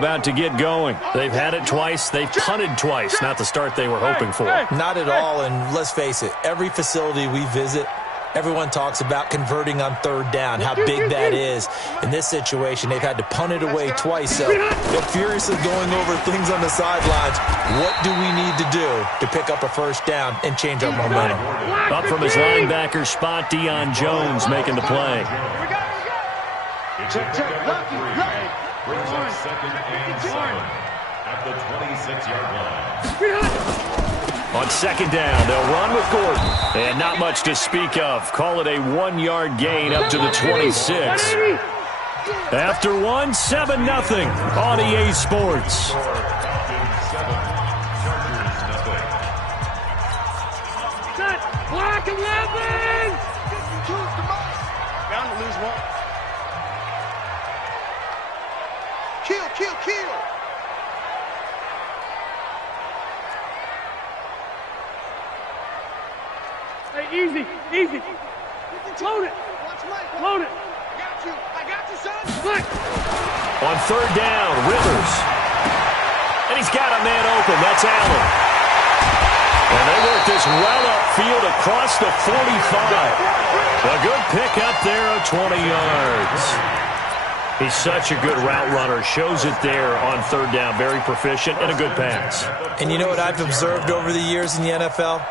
about to get going. They've had it twice. They've punted twice. Not the start they were hoping for. Not at all, and let's face it, every facility we visit, everyone talks about converting on third down, how big that is. In this situation, they've had to punt it away twice, so they're furiously going over things on the sidelines. What do we need to do to pick up a first down and change our momentum? Up from his linebacker spot, Deion Jones making the play. Check. Brings up second and 7 at the 26-yard line. On second down, they'll run with Gordon. And not much to speak of. Call it a 1-yard gain up to the 26. After 7-0 on EA Sports. Block 11! Bound to lose one. Kill! Hey, easy. Load it. I got you, son. Look. On third down, Rivers. And he's got a man open. That's Allen. And they work this well upfield across the 45. A good pickup there of 20 yards. He's such a good route runner. Shows it there on third down. Very proficient and a good pass. And you know what I've observed over the years in the NFL?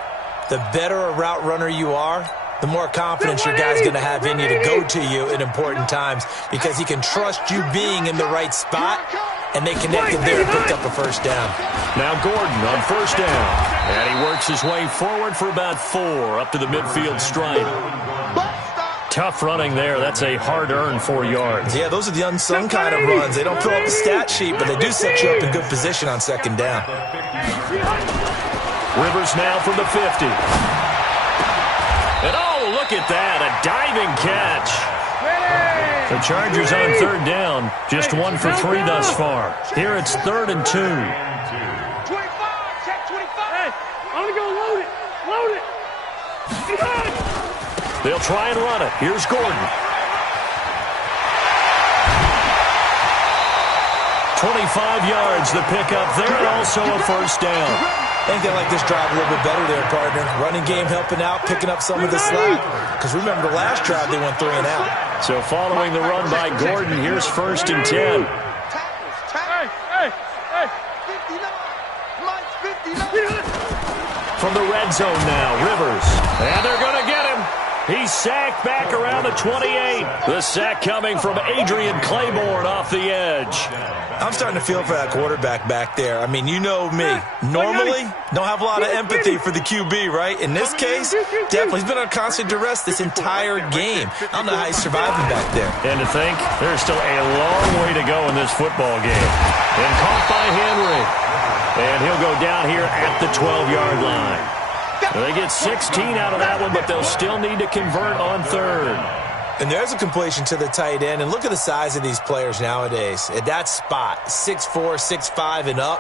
The better a route runner you are, the more confidence your guy's going to have in you to go to you at important times because he can trust you being in the right spot, and they connected there and picked up a first down. Now Gordon on first down. And he works his way forward for about 4 up to the midfield stripe. Tough running there. That's a hard-earned 4 yards. Yeah, those are the unsung kind of runs. They don't fill up the stat sheet, but they do set you up in good position on second down. Rivers now from the 50. And oh, look at that. A diving catch. The Chargers on third down. Just 1 for 3 thus far. Here it's 3rd and 2. 25. Check 25. Hey, I'm going to go load it. They'll try and run it. Here's Gordon. 25 yards the pickup there, and also a first down. I think they like this drive a little bit better there, partner. Running game helping out, picking up some of the slack. Because remember, the last drive they went 3 and out. So following the run by Gordon, here's 1st and 10. Hey. 59. From the red zone now, Rivers. And they're going to get him. He's sacked back around the 28. The sack coming from Adrian Claiborne off the edge. I'm starting to feel for that quarterback back there. I mean, you know me. Normally, don't have a lot of empathy for the QB, right? In this case, definitely. He's been on constant duress this entire game. I don't know how he's surviving back there. And to think, there's still a long way to go in this football game. And caught by Henry. And he'll go down here at the 12-yard line. They get 16 out of that one, but they'll still need to convert on third. And there's a completion to the tight end. And look at the size of these players nowadays. At that spot, 6'4", 6'5", and up.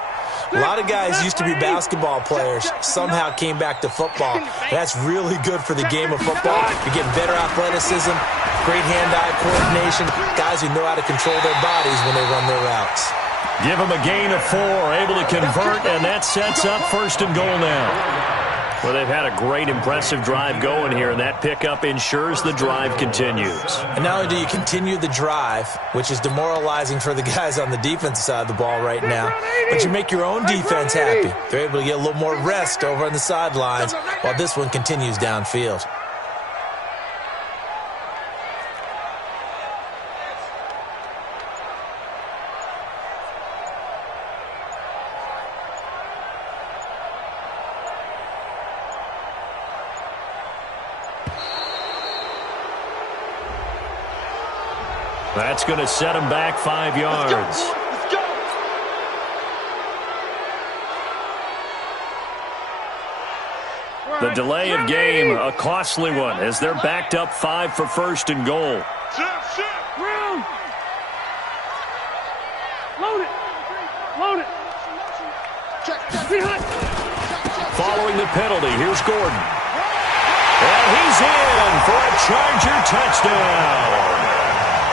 A lot of guys used to be basketball players, somehow came back to football. That's really good for the game of football. You're getting better athleticism, great hand-eye coordination, guys who know how to control their bodies when they run their routes. Give them a gain of 4, able to convert, and that sets up 1st and goal now. Well, they've had a great, impressive drive going here, and that pickup ensures the drive continues. And not only do you continue the drive, which is demoralizing for the guys on the defensive side of the ball right now, but you make your own defense happy. They're able to get a little more rest over on the sidelines while this one continues downfield. That's going to set him back 5 yards. Let's go. The delay of game, a costly one, as they're backed up 5 for 1st and goal. Round. Load it. Following the penalty, here's Gordon. And he's in for a Charger touchdown.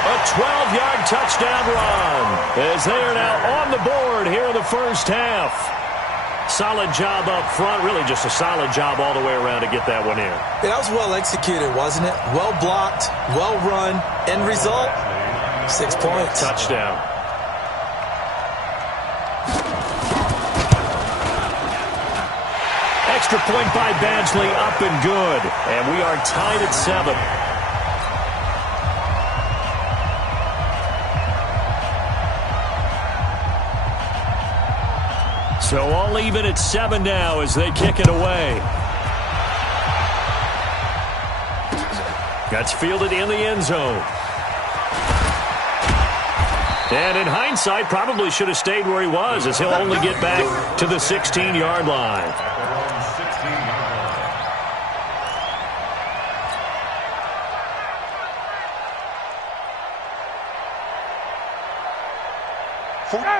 A 12-yard touchdown run as they are now on the board here in the first half. Solid job up front, really just a solid job all the way around to get that one in. Yeah, that was well executed, wasn't it? Well blocked, well run. End result, 6 points. Touchdown. Extra point by Badgley, up and good. And we are tied at 7. So all even at 7 now as they kick it away. That's fielded in the end zone. And in hindsight, probably should have stayed where he was as he'll only get back to the 16-yard line.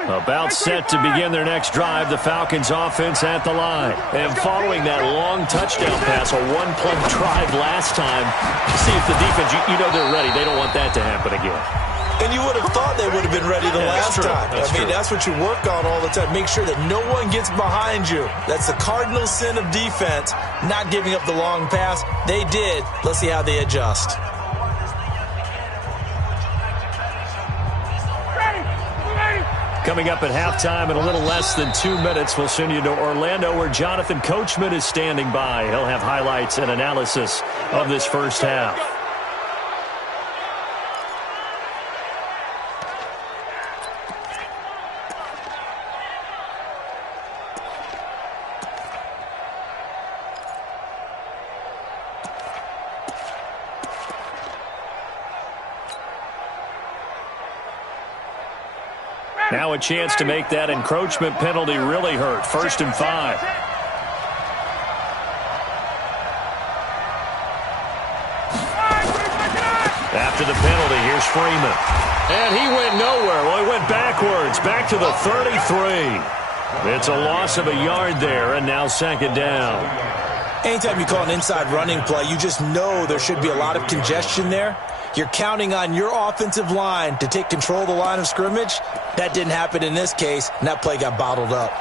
About set to begin their next drive, the Falcons offense at the line. And following that long touchdown pass, a one-play drive last time, see if the defense, you know they're ready. They don't want that to happen again. And you would have thought they would have been ready the last time. That's what you work on all the time. Make sure that no one gets behind you. That's the cardinal sin of defense, not giving up the long pass. They did. Let's see how they adjust. Coming up at halftime in a little less than 2 minutes, we'll send you to Orlando where Jonathan Coachman is standing by. He'll have highlights and analysis of this first half. Now a chance to make that encroachment penalty really hurt. 1st and 5. After the penalty, here's Freeman. And he went nowhere. Well, he went backwards, back to the 33. It's a loss of a yard there, and now 2nd down. Anytime you call an inside running play, you just know there should be a lot of congestion there. You're counting on your offensive line to take control of the line of scrimmage. That didn't happen in this case, and that play got bottled up.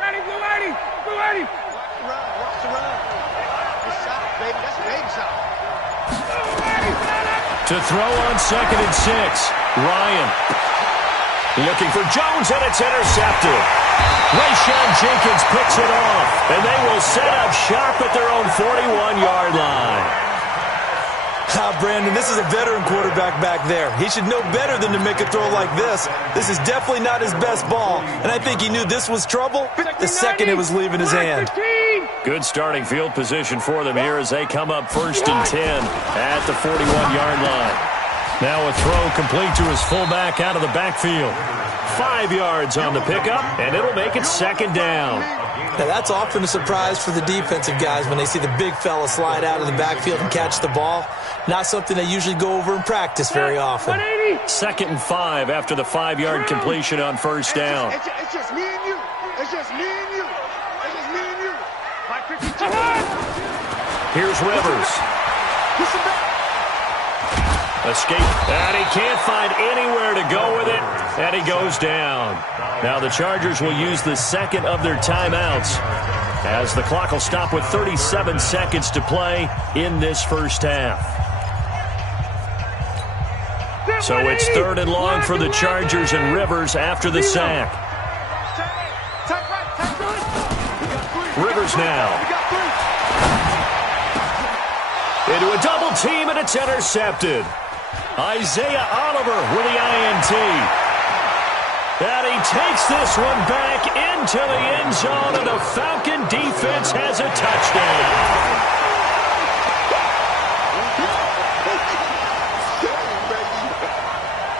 Ready, blue lady! Blue lady! Watch the run. It's shot, baby. That's a baby shot. To throw on 2nd and 6. Ryan looking for Jones, and it's intercepted. Rayshawn Jenkins picks it off, and they will set up shop at their own 41-yard line. Brandon, this is a veteran quarterback back there. He should know better than to make a throw like this. This is definitely not his best ball, and I think he knew this was trouble the second it was leaving his hand. Good starting field position for them here as they come up 1st and 10 at the 41-yard line. Now a throw complete to his fullback out of the backfield. 5 yards on the pickup, and it'll make it 2nd down. Now that's often a surprise for the defensive guys when they see the big fella slide out of the backfield and catch the ball. Not something they usually go over in practice very often. 2nd and 5 after the 5-yard completion on 1st down. It's just me and you. It's just me and you. It's just me and you. Here's Rivers. Escape, and he can't find anywhere to go with it, and he goes down. Now the Chargers will use the 2nd of their timeouts as the clock will stop with 37 seconds to play in this first half. So it's 3rd and long for the Chargers and Rivers after the sack. Rivers now. Into a double team, and it's intercepted. Isaiah Oliver with the INT. And he takes this one back into the end zone, and the Falcon defense has a touchdown.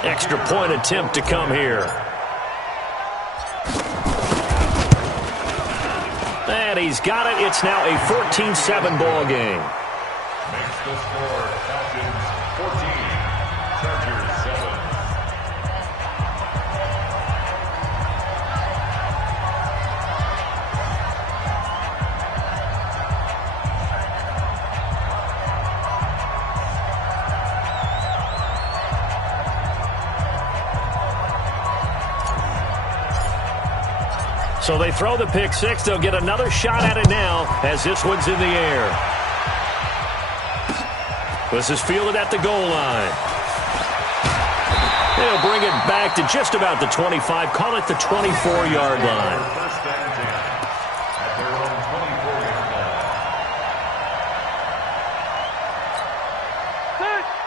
Extra point attempt to come here. And he's got it. It's now a 14-7 ball game. Makes the score Falcons 14, Chargers 7. So they throw the pick six. They'll get another shot at it now as this one's in the air. This is fielded at the goal line. They'll bring it back to just about the 25. Call it the 24-yard line. First and 10 at their own 24-yard line.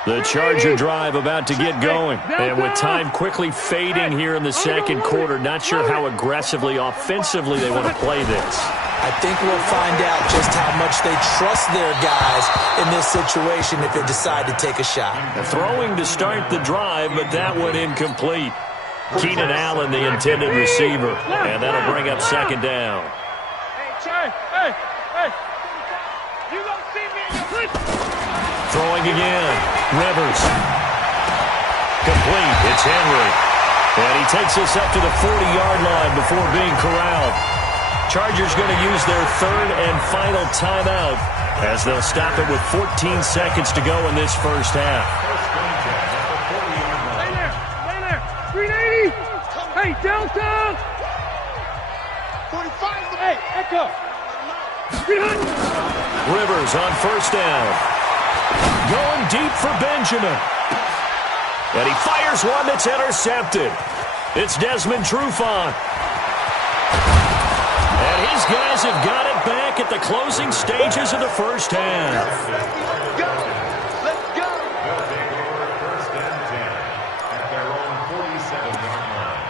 The Charger drive about to get going. And with time quickly fading here in the second quarter, not sure how aggressively, offensively they want to play this. I think we'll find out just how much they trust their guys in this situation if they decide to take a shot. Throwing to start the drive, but that one incomplete. Keenan Allen, the intended receiver, and that'll bring up second down. Hey, you don't see me in your Throwing again. Rivers. Complete. It's Henry. And he takes us up to the 40-yard line before being corralled. Chargers going to use their third and final timeout as they'll stop it with 14 seconds to go in this first half. Lay there. 380. Hey, Delta. 45. Hey, Echo. 300. Rivers on first down. Going deep for Benjamin. And he fires one that's intercepted. It's Desmond Trufant. And his guys have got it back at the closing stages of the first half. They'll take over first and 10 at their own 47-yard line.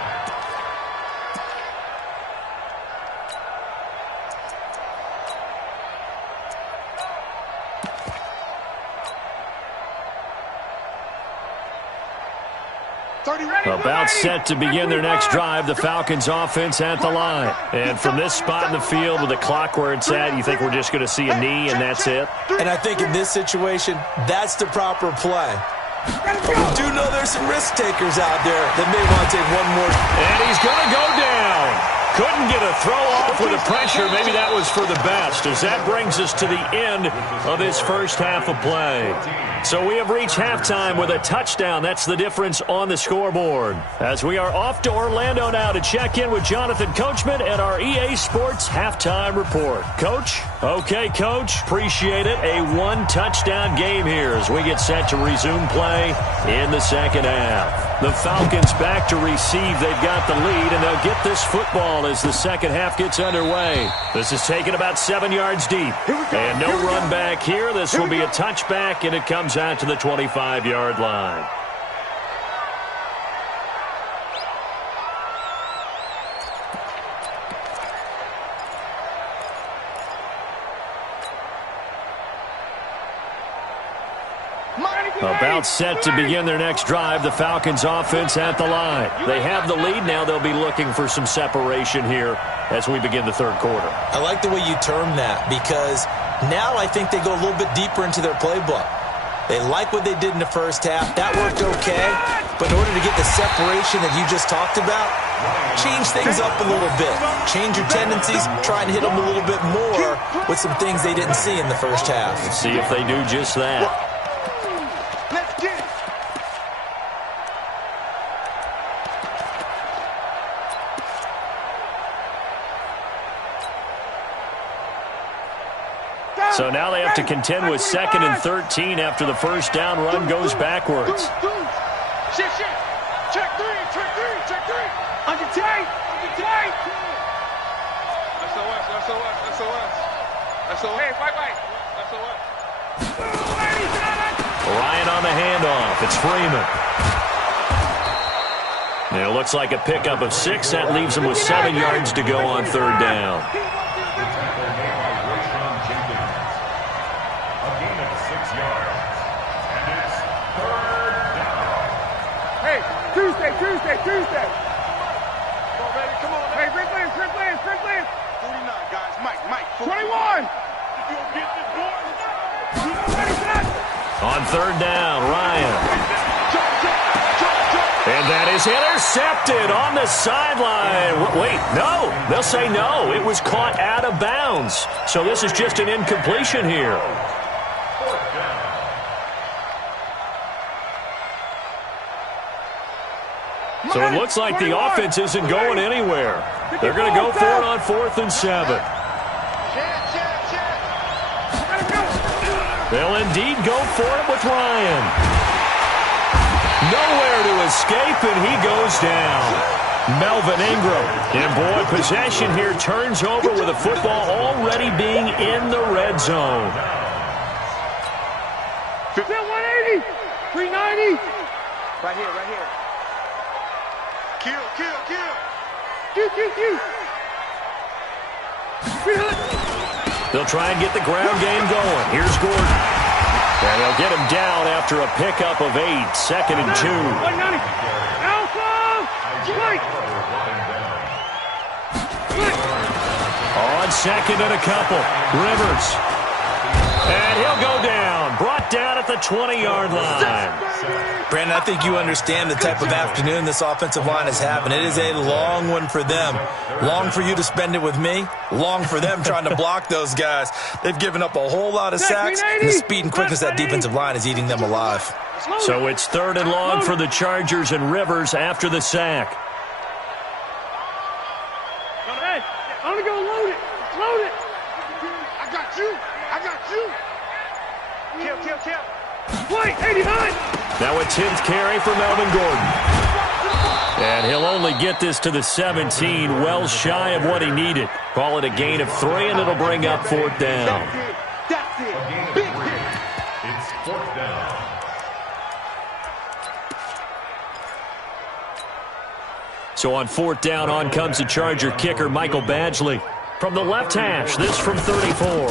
About set to begin their next drive, the Falcons offense at the line. And from this spot in the field with the clock where it's at, you think we're just going to see a knee and that's it? And I think in this situation, that's the proper play. But we do know there's some risk takers out there that may want to take one more. And he's going to go down. Couldn't get a throw off with the pressure. Maybe that was for the best, as that brings us to the end of this first half of play. So we have reached halftime with a touchdown. That's the difference on the scoreboard. As we are off to Orlando now to check in with Jonathan Coachman at our EA Sports Halftime Report. Coach? Okay, Coach. Appreciate it. A one-touchdown game here as we get set to resume play in the second half. The Falcons back to receive. They've got the lead, and they'll get this football as the second half gets underway. This is taken about 7 yards deep. And no run back here. This will be a touchback, and it comes out to the 25-yard line. About set to begin their next drive, the Falcons offense at the line. They have the lead now. They'll be looking for some separation here as we begin the third quarter. I like the way you term that, because now I think they go a little bit deeper into their playbook. They like what they did in the first half. That worked okay. But in order to get the separation that you just talked about, change things up a little bit. Change your tendencies. Try and hit them a little bit more with some things they didn't see in the first half. Let's see if they do just that. So now they have to contend with 2nd and 13 after the first down run goes backwards. Shit. Check three. On your tight. SOS. Hey, fight. SOS. Ryan on the handoff. It's Freeman. Now it looks like a pickup of 6. That leaves them with 7 yards to go on third down. Tuesday. Come on, baby. Come on. Hey, Rick Lance. 49, guys. Mike. 21. If you don't get this boy. On third down, Ryan. And that is intercepted on the sideline. Wait, no. They'll say no. It was caught out of bounds. So this is just an incompletion here. So it looks like the offense isn't going anywhere. They're going to go for it on 4th and 7. They'll indeed go for it with Ryan. Nowhere to escape, and he goes down. Melvin Ingram. And boy, possession here turns over with the football already being in the red zone. 180, 390. Right here. Kill. They'll try and get the ground game going. Here's Gordon. And they'll get him down after a pickup of 8. 2nd and 2. 190. Alpha. Spike. On 2nd and a couple. Rivers. And he'll go down. Brought down at the 20-yard line. Brandon, I think you understand the type of afternoon this offensive line is having. It is a long one for them. Long for you to spend it with me. Long for them trying to block those guys. They've given up a whole lot of sacks, and the speed and quickness of that defensive line is eating them alive. So it's 3rd and long for the Chargers and Rivers after the sack. I'm going to go load it. I got you. Kill. Wait, 89. Now a 10th carry for Melvin Gordon. And he'll only get this to the 17, well shy of what he needed. Call it a gain of 3, and it'll bring up 4th down. That's it. Big hit. It's 4th down. So on 4th down, on comes the Charger kicker, Michael Badgley. From the left hash, this from 34.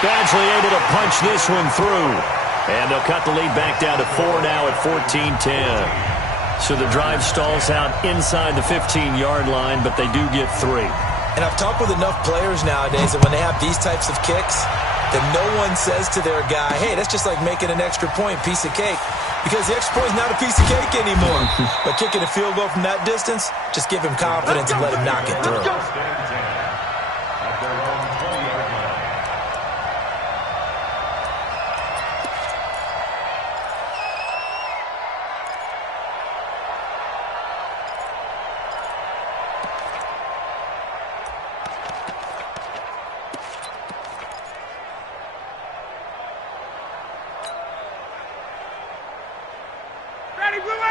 Badgley able to punch this one through. And they'll cut the lead back down to 4 now at 14-10. So the drive stalls out inside the 15-yard line, but they do get 3. And I've talked with enough players nowadays that when they have these types of kicks, that no one says to their guy, hey, that's just like making an extra point, piece of cake. Because the extra point is not a piece of cake anymore. But kicking a field goal from that distance, just give him confidence and let him knock it through. At their own 20-yard line.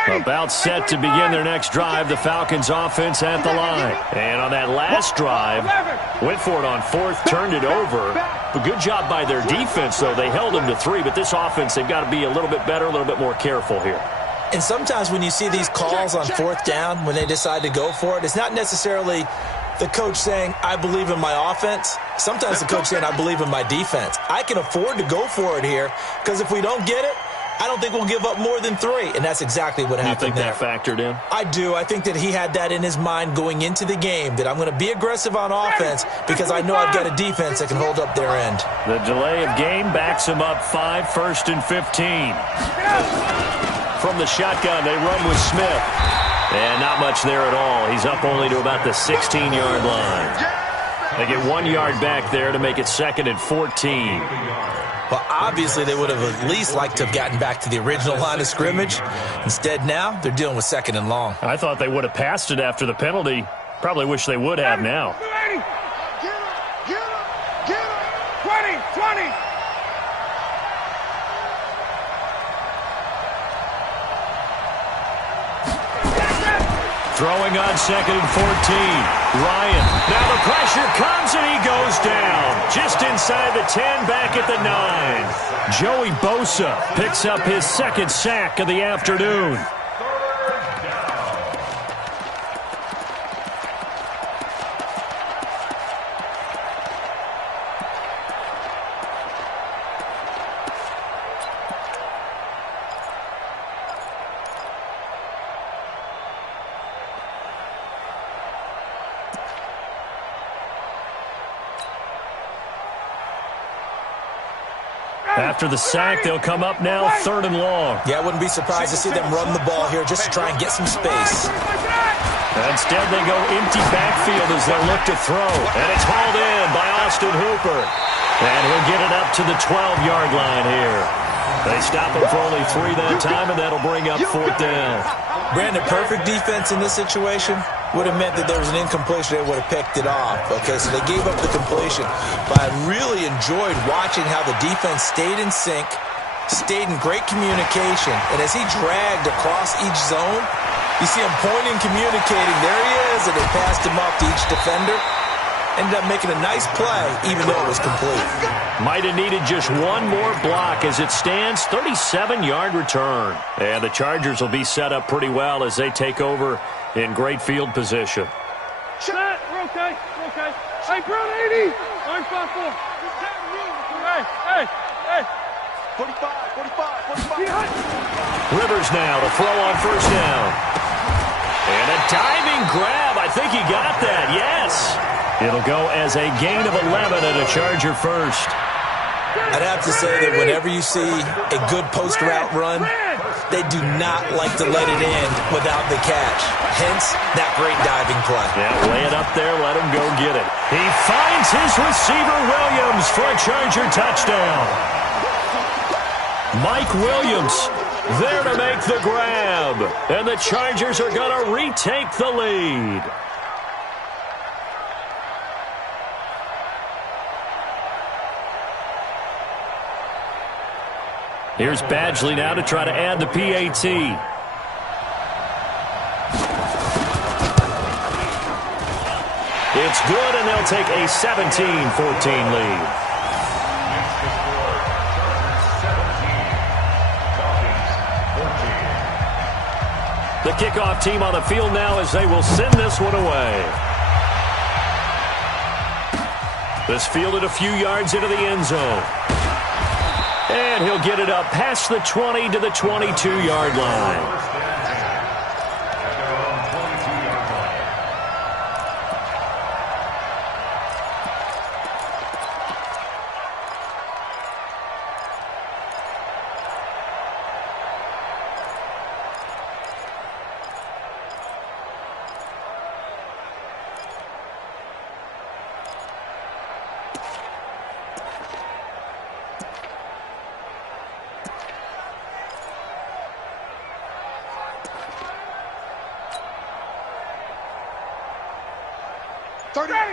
About set to begin their next drive, the Falcons offense at the line. And on that last drive, went for it on 4th, turned it over. A good job by their defense, though. They held them to 3, but this offense, they've got to be a little bit better, a little bit more careful here. And sometimes when you see these calls on 4th down, when they decide to go for it, it's not necessarily the coach saying, I believe in my offense. Sometimes the coach saying, I believe in my defense. I can afford to go for it here, because if we don't get it, I don't think we'll give up more than 3, and that's exactly what happened there. You think that factored in? I do. I think that he had that in his mind going into the game, that I'm going to be aggressive on offense because I know I've got a defense that can hold up their end. The delay of game backs him up 5, 1st and 15. From the shotgun, they run with Smith. And not much there at all. He's up only to about the 16-yard line. They get 1 yard back there to make it 2nd and 14. Well, obviously, they would have at least liked to have gotten back to the original line of scrimmage. Instead, now, they're dealing with 2nd and long. I thought they would have passed it after the penalty. Probably wish they would have now. 20. Throwing on 2nd and 14. Ryan. Now the pressure comes and he goes down. Just inside the 10, back at the 9. Joey Bosa picks up his 2nd sack of the afternoon. After the sack, they'll come up now 3rd and long. Yeah, I wouldn't be surprised to see them run the ball here just to try and get some space. Instead, they go empty backfield as they look to throw. And it's hauled in by Austin Hooper. And he'll get it up to the 12-yard line here. They stop him for only 3 that time, and that'll bring up 4th down. Brandon, perfect defense in this situation would have meant that there was an incompletion. They would have picked it off. Okay, so they gave up the completion. But I really enjoyed watching how the defense stayed in sync, stayed in great communication. And as he dragged across each zone, you see him pointing, communicating. There he is, and they passed him off to each defender. Ended up making a nice play, even though it was complete. Might have needed just one more block. As it stands, 37-yard return. And the Chargers will be set up pretty well as they take over in great field position. Shot. We're okay. We're okay. Hey, Brown 80. Orange 5-4. Hey. 45. Rivers now to throw on 1st down. And a diving grab. I think he got that. Yes. It'll go as a gain of 11 and a Charger first. I'd have to say that whenever you see a good post route run, they do not like to let it end without the catch. Hence, that great diving play. Yeah, lay it up there, let him go get it. He finds his receiver, Williams, for a Charger touchdown. Mike Williams there to make the grab. And the Chargers are going to retake the lead. Here's Badgley now to try to add the PAT. It's good, and they'll take a 17-14 lead. The kickoff team on the field now as they will send this one away. This fielded a few yards into the end zone. And he'll get it up past the 20 to the 22-yard line.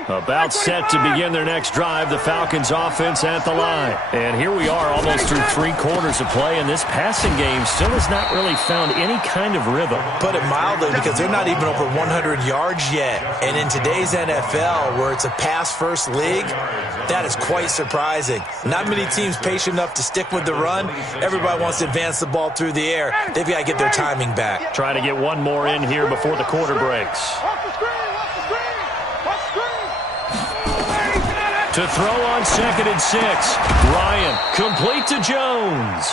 About set to begin their next drive, the Falcons offense at the line. And here we are almost through 3 quarters of play, and this passing game still has not really found any kind of rhythm. Put it mildly, because they're not even over 100 yards yet. And in today's NFL, where it's a pass-first league, that is quite surprising. Not many teams patient enough to stick with the run. Everybody wants to advance the ball through the air. They've got to get their timing back. Try to get one more in here before the quarter breaks. To throw on 2nd and 6. Ryan, complete to Jones.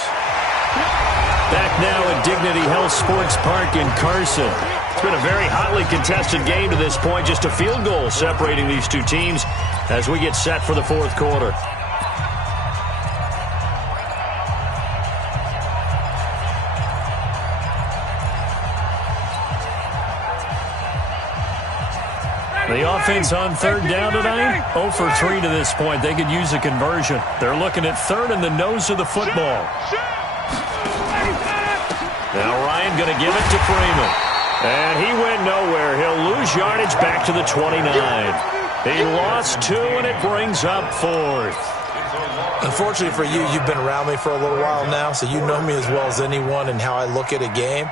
Back now at Dignity Health Sports Park in Carson. It's been a very hotly contested game to this point. Just a field goal separating these two teams as we get set for the 4th quarter. The offense on 3rd down tonight, 0 for 3 to this point. They could use a conversion. They're looking at 3rd and the nose of the football. Now Ryan going to give it to Freeman. And he went nowhere. He'll lose yardage back to the 29. He lost 2, and it brings up 4th. Unfortunately for you, you've been around me for a little while now, so you know me as well as anyone and how I look at a game.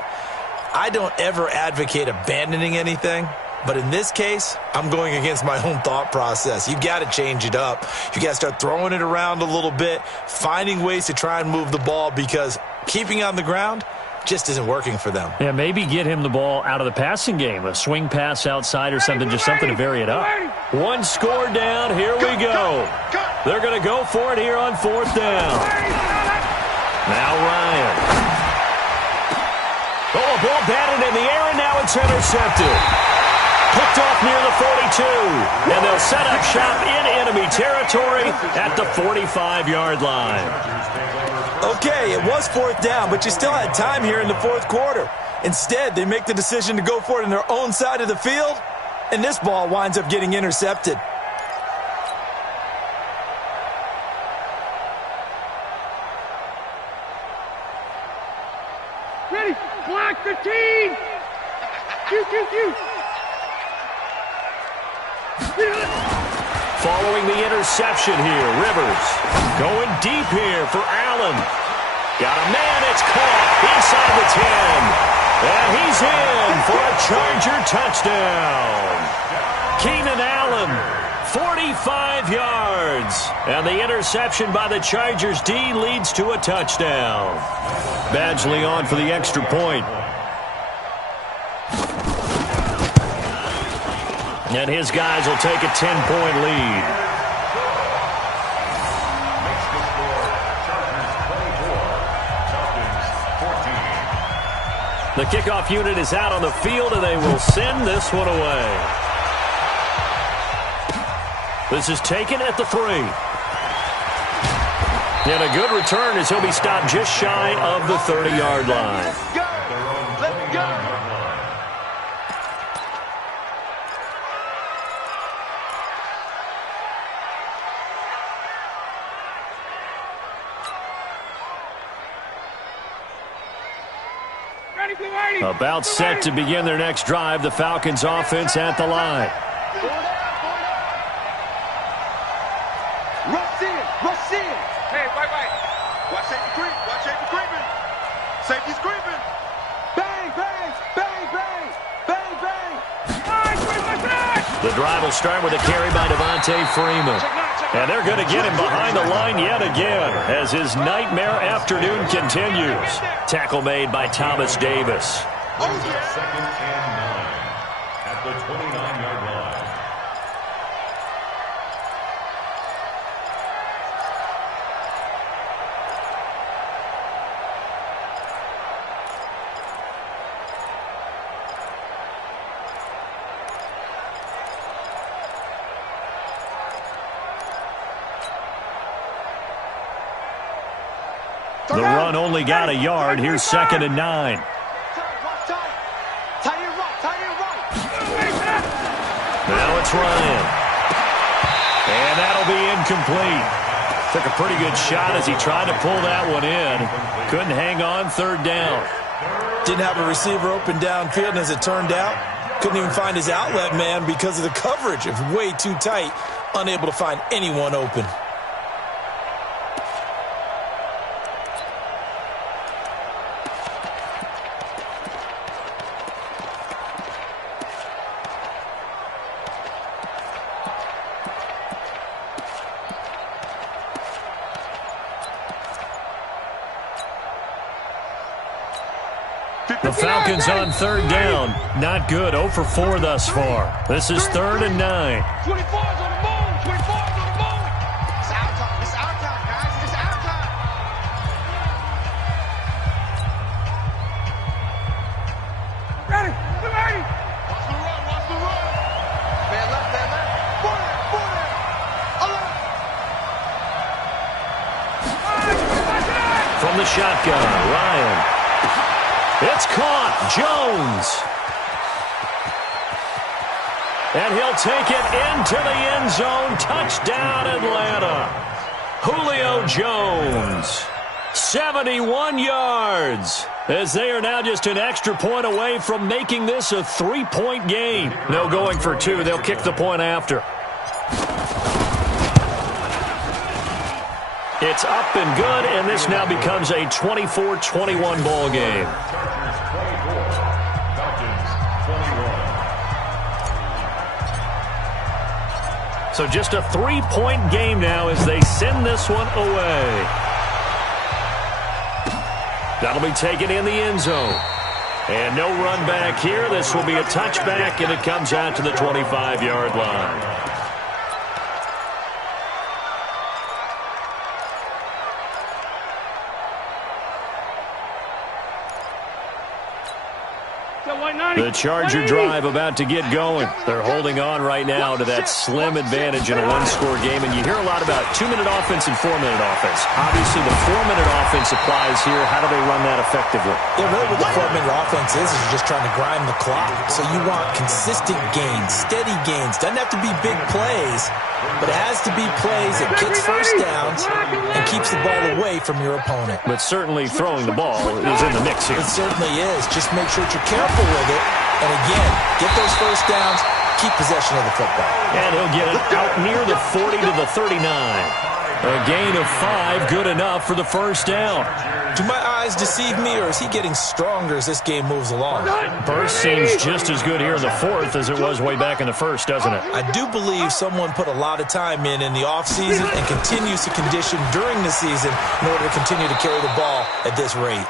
I don't ever advocate abandoning anything. But in this case, I'm going against my own thought process. You've got to change it up. You got to start throwing it around a little bit, finding ways to try and move the ball, because keeping on the ground just isn't working for them. Yeah, maybe get him the ball out of the passing game, a swing pass outside or something, just something to vary it up. 1 score down. Here we go. They're going to go for it here on 4th down. Now Ryan. Oh, a ball batted in the air, and now it's intercepted. Picked off near the 42, and they'll set up shop in enemy territory at the 45-yard line. Okay, it was 4th down, but you still had time here in the 4th quarter. Instead, they make the decision to go for it on their own side of the field, and this ball winds up getting intercepted. Following the interception here, Rivers going deep here for Allen. Got a man, it's caught inside the 10. And he's in for a Charger touchdown. Keenan Allen, 45 yards. And the interception by the Chargers D leads to a touchdown. Badgley on for the extra point. And his guys will take a 10-point lead. Makes the score Chargers 24, Falcons 14. The kickoff unit is out on the field, and they will send this one away. This is taken at the 3. And a good return as he'll be stopped just shy of the 30-yard line. At their own 29-yard line. About set to begin their next drive, the Falcons offense at the line. Rush in, rush in. Hey, wait. Watch safety creep, watch safety creeping. Safety's creeping. Bang, bang, bang, bang, bang, bang. The drive will start with a carry by Devontae Freeman. And they're going to get him behind the line yet again as his nightmare afternoon continues. Tackle made by Thomas Davis. Second and 9 at the 29-yard line. The run only got a yard. Here's second and 9. Now it's Ryan. And that'll be incomplete. Took a pretty good shot as he tried to pull that one in. Couldn't hang on, third down. Didn't have a receiver open downfield, and as it turned out, couldn't even find his outlet man because of the coverage. It was way too tight, unable to find anyone open. The Falcons on third down. Not good. 0 for 4 thus far. This is third and 9. 24's on the move. 24's on the move. It's our time. It's our time, guys. It's our time. Ready. We're ready. Watch the run. Watch the run. Man left, man left. Forward. From the shotgun, Ryan. It's caught. Jones. And he'll take it into the end zone. Touchdown, Atlanta. Julio Jones. 71 yards. As they are now just an extra point away from making this a 3-point game. No going for 2. They'll kick the point after. It's up and good, and this now becomes a 24-21 ball game. Chargers 24, Falcons 21. So just a 3-point game now as they send this one away. That'll be taken in the end zone. And no run back here. This will be a touchback, and it comes out to the 25-yard line. So why not? The Charger drive about to get going. They're holding on right now to that slim advantage in a one-score game, and you hear a lot about 2-minute offense and 4-minute offense. Obviously, the 4-minute offense applies here. How do they run that effectively? Yeah, really what the 4-minute offense is you're just trying to grind the clock. So you want consistent gains, steady gains. Doesn't have to be big plays, but it has to be plays that gets first downs and keeps the ball away from your opponent. But certainly throwing the ball is in the mix here. It certainly is. Just make sure that you're careful with it. And again, get those first downs, keep possession of the football. And he'll get it out near the 40 to the 39. A gain of 5, good enough for the first down. Do my eyes deceive me, or is he getting stronger as this game moves along? Burst seems just as good here in the fourth as it was way back in the first, doesn't it? I do believe someone put a lot of time in the offseason and continues to condition during the season in order to continue to carry the ball at this rate.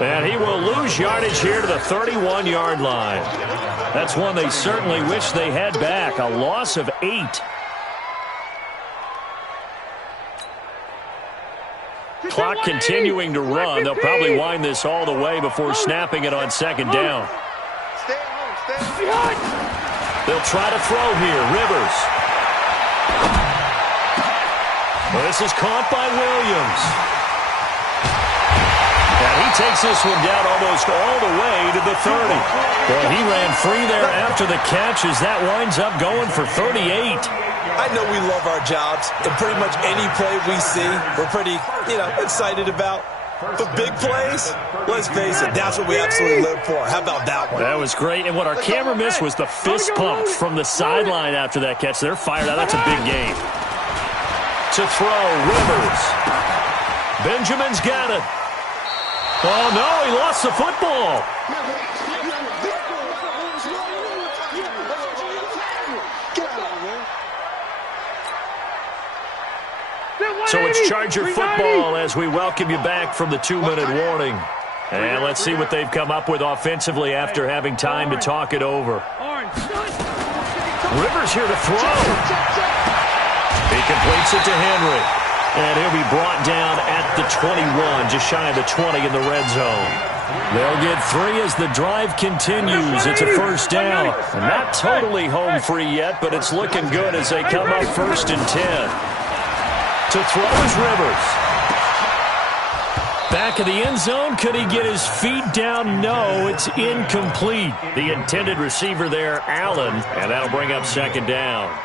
And he will lose yardage here to the 31-yard line. That's one they certainly wish they had back. A loss of 8. Clock continuing to run. They'll probably wind this all the way before snapping it on second down. They'll try to throw here. Rivers. Well, this is caught by Williams. And he takes this one down almost all the way to the 30. Well, he ran free there after the catch as that winds up going for 38. I know we love our jobs, and pretty much any play we see, we're pretty, excited about. But big plays, let's face it, that's what we absolutely live for. How about that one? That was great. And what our camera missed was the fist pump from the sideline after that catch. They're fired out. That's a big game. To throw, Rivers. Benjamin's got it. Oh, no, he lost the football. So it's Charger football as we welcome you back from the 2-minute warning. And let's see what they've come up with offensively after having time to talk it over. Rivers here to throw. He completes it to Henry. And he'll be brought down at the 21, just shy of the 20 in the red zone. They'll get 3 as the drive continues. It's a first down. Not totally home free yet, but it's looking good as they come up 1st and 10. To throw is Rivers. Back of the end zone. Could he get his feet down? No, it's incomplete. The intended receiver there, Allen, and that'll bring up 2nd down.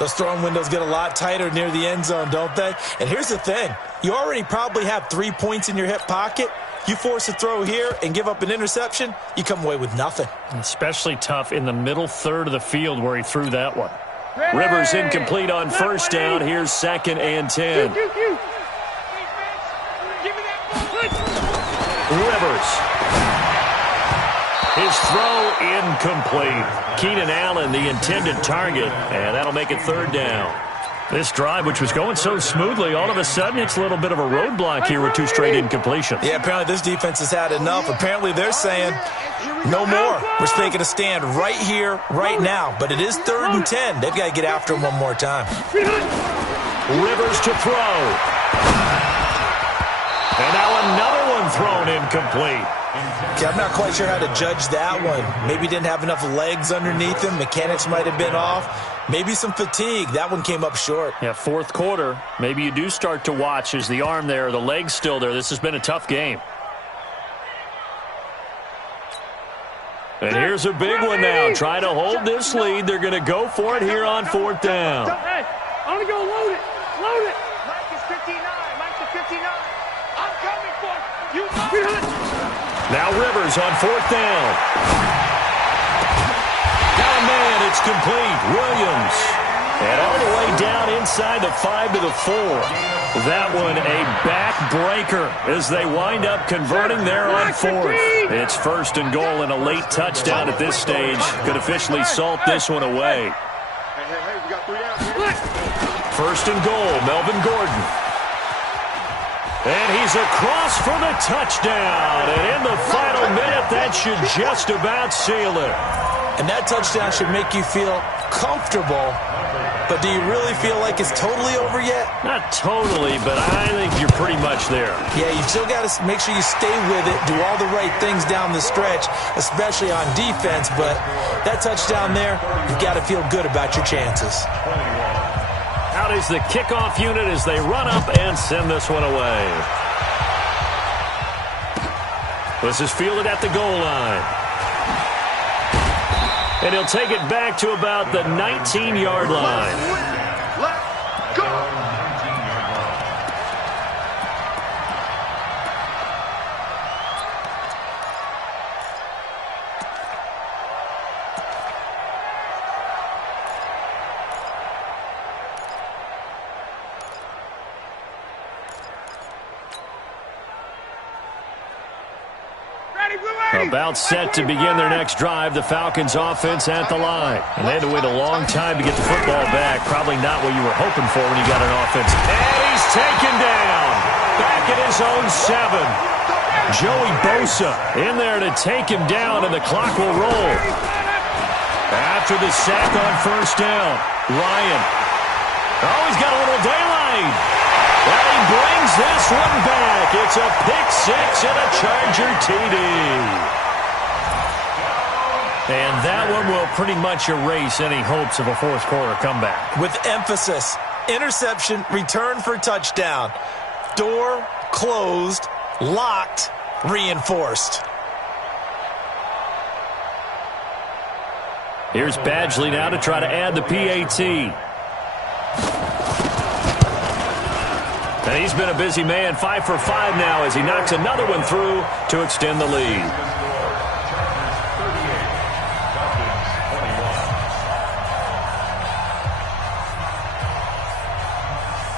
Those throwing windows get a lot tighter near the end zone, don't they? And here's the thing. You already probably have 3 points in your hip pocket. You force a throw here and give up an interception, you come away with nothing. Especially tough in the middle third of the field where he threw that one. Rivers incomplete on 1st down. Here's 2nd and 10. Rivers. His throw incomplete. Keenan Allen, the intended target, and that'll make it 3rd down. This drive, which was going so smoothly, all of a sudden it's a little bit of a roadblock here with 2 straight incompletions. Yeah, apparently this defense has had enough. Apparently they're saying, no more. We're taking a stand right here, right now. But it is 3rd and 10. They've got to get after him one more time. Rivers to throw. And now another one thrown incomplete. Okay, I'm not quite sure how to judge that one. Maybe didn't have enough legs underneath him. Mechanics might have been off. Maybe some fatigue. That one came up short. Yeah, 4th quarter. Maybe you do start to watch as the arm there, the leg's still there. This has been a tough game. And here's a big one now. Trying to hold this lead. They're going to go for it here on 4th down. Hey, I'm going to go load it. Load it. Mike is 59. Mike is 59. I'm coming for you. Now Rivers on 4th down. Got a man. It's complete. Williams. And all the way down inside the 5 to the 4. That one a backbreaker as they wind up converting there on 4th. It's 1st and goal and a late touchdown at this stage. Could officially salt this one away. Hey, we got 3 out here. 1st and goal, Melvin Gordon. And he's across for the touchdown. And in the final minute, that should just about seal it. And that touchdown should make you feel comfortable. But do you really feel like it's totally over yet? Not totally, but I think you're pretty much there. Yeah, you've still got to make sure you stay with it, do all the right things down the stretch, especially on defense. But that touchdown there, you've got to feel good about your chances. Out is the kickoff unit as they run up and send this one away. This is fielded at the goal line. And he'll take it back to about the 19-yard line. Let's go! About set to begin their next drive, the Falcons offense at the line. And they had to wait a long time to get the football back. Probably not what you were hoping for when you got an offense. And he's taken down. Back at his own 7. Joey Bosa in there to take him down, and the clock will roll. After the sack on first down, Ryan. Oh, he's got a little daylight. And he brings this one back. It's a pick 6 and a Charger TD. And that one will pretty much erase any hopes of a fourth-quarter comeback. With emphasis, interception, return for touchdown. Door closed, locked, reinforced. Here's Badgley now to try to add the PAT. And he's been a busy man, 5 for 5 now as he knocks another one through to extend the lead.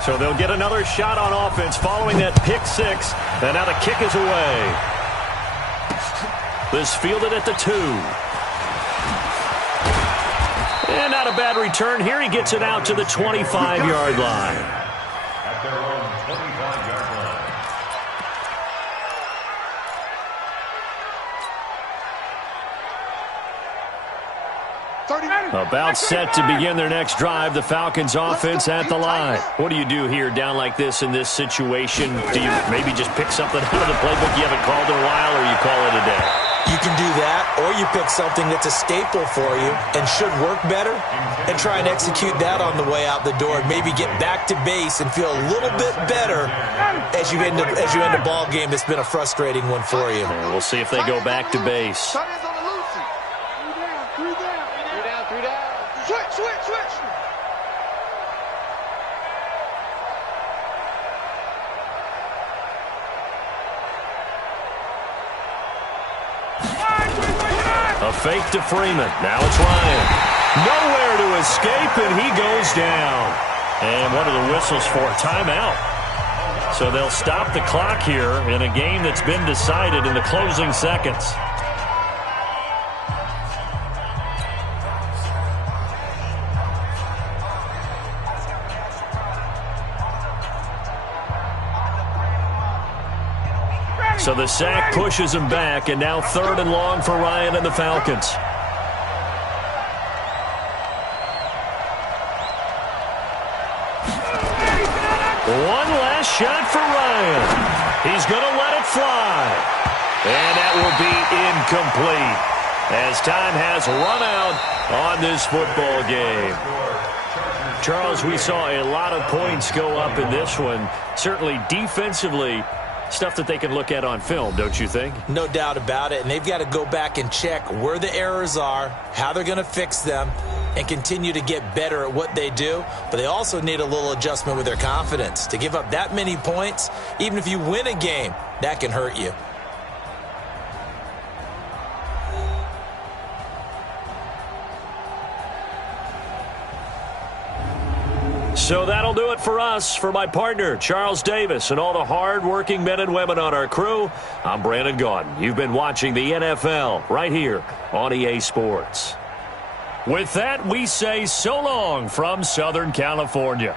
So they'll get another shot on offense following that pick 6. And now the kick is away. This fielded at the 2. And not a bad return. Here he gets it out to the 25-yard line. At their own 25-yard line. About set to begin their next drive, the Falcons offense at the line. What do you do here down like this in this situation? Do you maybe just pick something out of the playbook you haven't called in a while, or you call it a day? You can do that, or you pick something that's a staple for you and should work better and try and execute that on the way out the door and maybe get back to base and feel a little bit better as you end a ball game that's been a frustrating one for you. And we'll see if they go back to base. Switch. A fake to Freeman. Now it's Ryan. Nowhere to escape, and he goes down. And what are the whistles for? Timeout. So they'll stop the clock here in a game that's been decided in the closing seconds. So the sack pushes him back, and now 3rd and long for Ryan and the Falcons. One last shot for Ryan. He's going to let it fly. And that will be incomplete as time has run out on this football game. Charles, we saw a lot of points go up in this one. Certainly defensively, stuff that they can look at on film, don't you think? No doubt about it, and they've got to go back and check where the errors are, how they're going to fix them, and continue to get better at what they do. But they also need a little adjustment with their confidence. To give up that many points, even if you win a game, that can hurt you. So that'll do it for us. For my partner, Charles Davis, and all the hard-working men and women on our crew, I'm Brandon Gaudin. You've been watching the NFL right here on EA Sports. With that, we say so long from Southern California.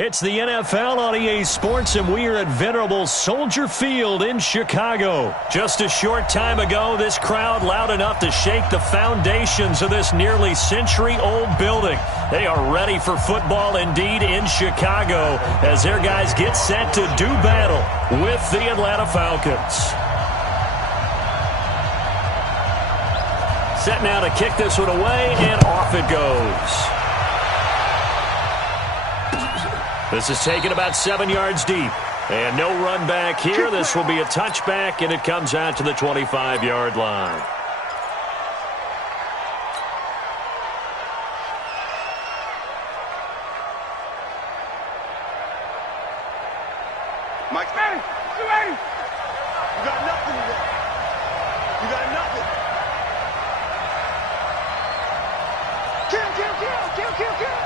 It's the NFL on EA Sports, and we are at venerable Soldier Field in Chicago. Just a short time ago, this crowd loud enough to shake the foundations of this nearly century-old building. They are ready for football indeed in Chicago as their guys get set to do battle with the Atlanta Falcons. Set now to kick this one away, and off it goes. This is taken about 7 yards deep. And no run back here. This will be a touchback, and it comes out to the 25-yard line. Mike, ready? You ready? You got nothing today. You got nothing. Kill, kill, kill, kill, kill, kill.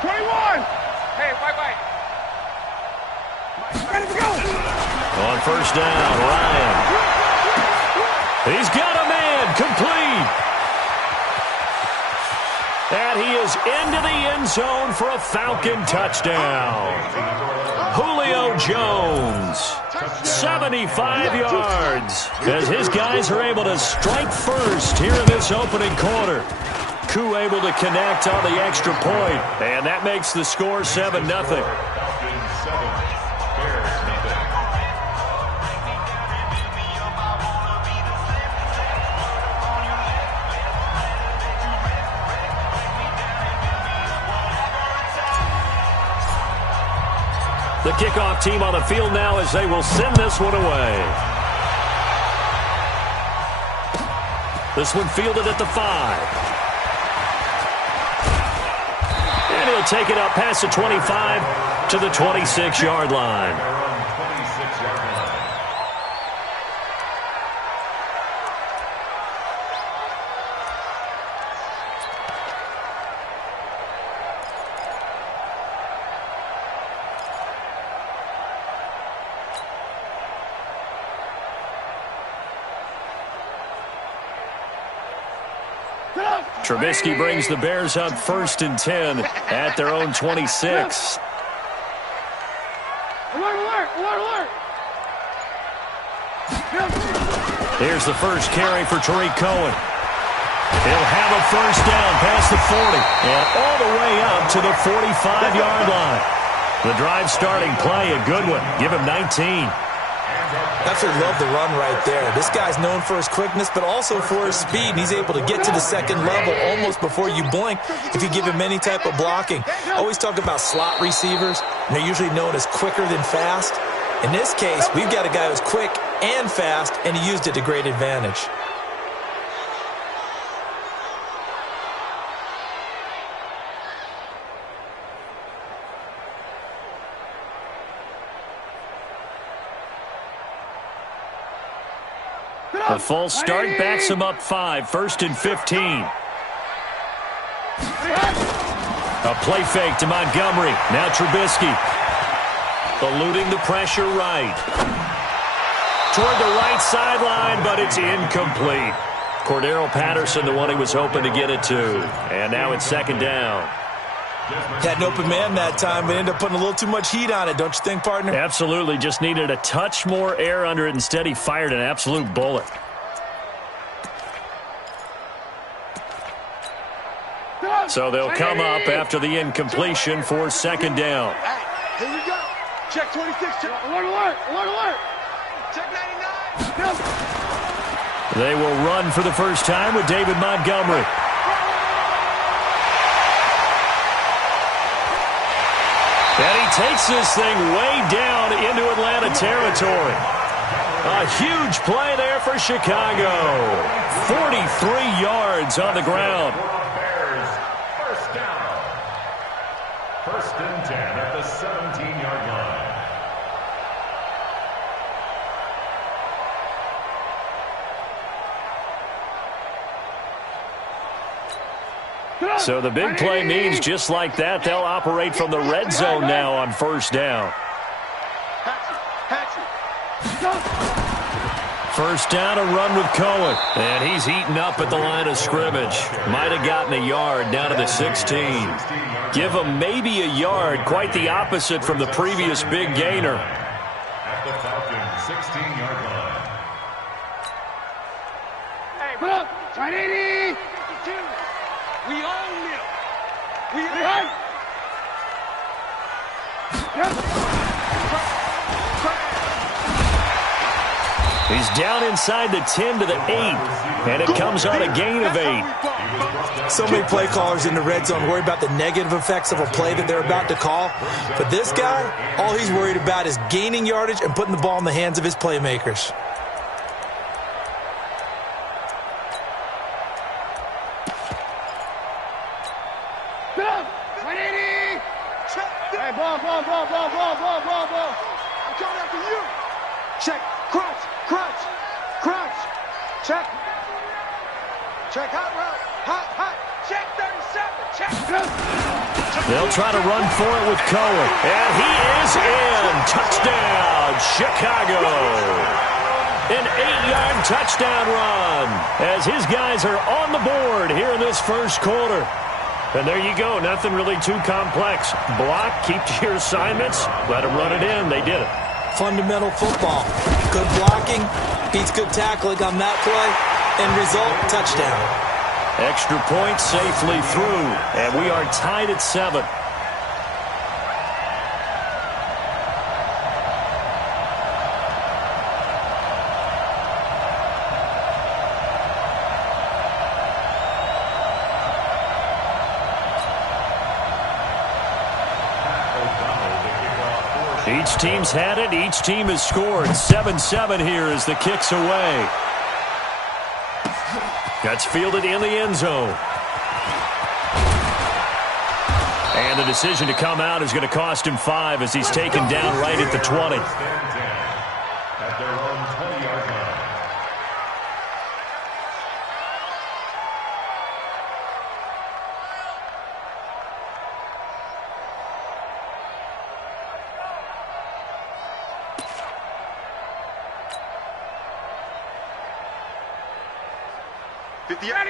21! Hey, white. Ready to go! On first down, Ryan. He's got a man, complete. And he is into the end zone for a Falcon touchdown. Julio Jones, 75 yards, as his guys are able to strike first here in this opening quarter. Koo able to connect on the extra point, and that makes the score 7-0. The kickoff team on the field now as they will send this one away. This one fielded at the 5. And he'll take it up past the 25 to the 26-yard line. Trubisky brings the Bears up 1st and 10 at their own 26. Alert! Here's the first carry for Tariq Cohen. He'll have a first down past the 40 and all the way up to the 45-yard line. The drive starting play, a good one. Give him 19. Absolutely love the run right there. This guy's known for his quickness, but also for his speed. And he's able to get to the second level almost before you blink if you give him any type of blocking. Always talk about slot receivers, and they're usually known as quicker than fast. In this case, we've got a guy who's quick and fast, and he used it to great advantage. The false start backs him up 5, 1st and 15. A play fake to Montgomery. Now Trubisky. Eluding the pressure right. Toward the right sideline, but it's incomplete. Cordero Patterson, the one he was hoping to get it to. And now it's 2nd down. Had an open man that time, but ended up putting a little too much heat on it, don't you think, partner? Absolutely. Just needed a touch more air under it. Instead, he fired an absolute bullet. So they'll come up after the incompletion for 2nd down. Here we go. Check 26. Check. Alert. Check 99. They will run for the first time with David Montgomery. And he takes this thing way down into Atlanta territory. A huge play there for Chicago. 43 yards on the ground. Bears, first down. 1st and 10 at the 17-yard line. So the big play means just like that, they'll operate from the red zone now on 1st down. First down, a run with Cohen. And he's eaten up at the line of scrimmage. Might have gotten a yard down to the 16. Give him maybe a yard, quite the opposite from the previous big gainer. At the Falcons' 16-yard line. Hey, put up. 180. 52. We own you. We hurt. He's down inside the 10 to the 8, and it comes on a gain of 8. So many play callers in the red zone worry about the negative effects of a play that they're about to call. But this guy, all he's worried about is gaining yardage and putting the ball in the hands of his playmakers. Hey, ball. I'm coming after you. Check, crunch. Check. Check, hot route. Hot. Check 37. Check. They'll try to run for it with Cohen. And he is in. Touchdown, Chicago. An 8-yard touchdown run as his guys are on the board here in this first quarter. And there you go. Nothing really too complex. Block, keep to your assignments, let them run it in. They did it. Fundamental football. Good blocking beats good tackling on that play. End result, touchdown. Extra point safely through, and we are tied at 7. Each team's had it. Each team has scored. 7-7 here as the kick's away. That's fielded in the end zone. And the decision to come out is going to cost him 5 as he's taken down right at the 20. At their own 20-yard line.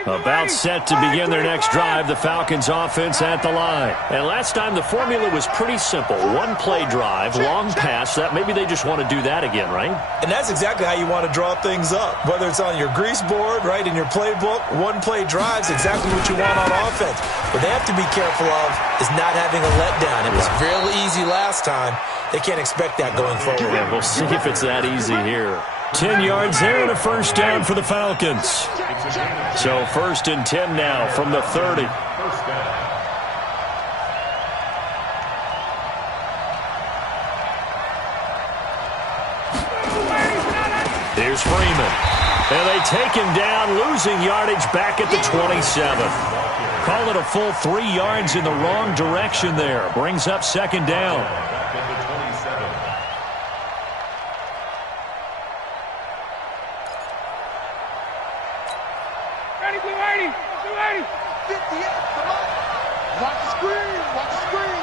About set to begin their next drive, the Falcons offense at the line. And last time the formula was pretty simple. One play drive, long pass. That maybe they just want to do that again, right? And that's exactly how you want to draw things up. Whether it's on your grease board, right, in your playbook, one play drive's exactly what you want on offense. What they have to be careful of is not having a letdown. It was real easy last time. They can't expect that going forward. Yeah, we'll see if it's that easy here. 10 yards there and a first down for the Falcons. So 1st and 10 now from the 30. First down. Here's Freeman. And they take him down, losing yardage back at the 27. Call it a full 3 yards in the wrong direction there. Brings up 2nd down. Back at the 27. Ready, blue 80. Blue 80. 58. Come on. Watch the screen. Watch the screen.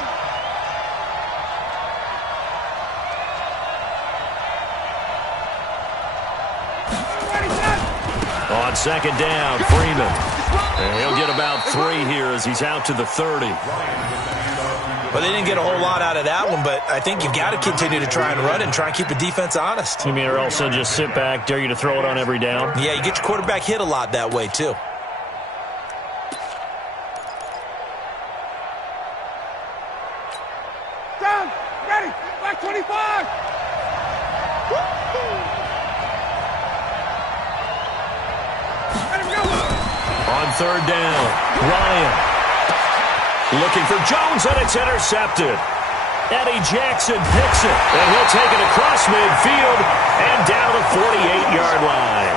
On 2nd down, Freeman. And he'll get about 3 here as he's out to the 30. Well, they didn't get a whole lot out of that one, but I think you've got to continue to try and run and try and keep the defense honest. You mean or else they'll just sit back, dare you to throw it on every down? Yeah, you get your quarterback hit a lot that way, too. Down. Ready. Back 25. On 3rd down, Ryan. Looking for Jones, and it's intercepted. Eddie Jackson picks it, and he'll take it across midfield and down the 48-yard line.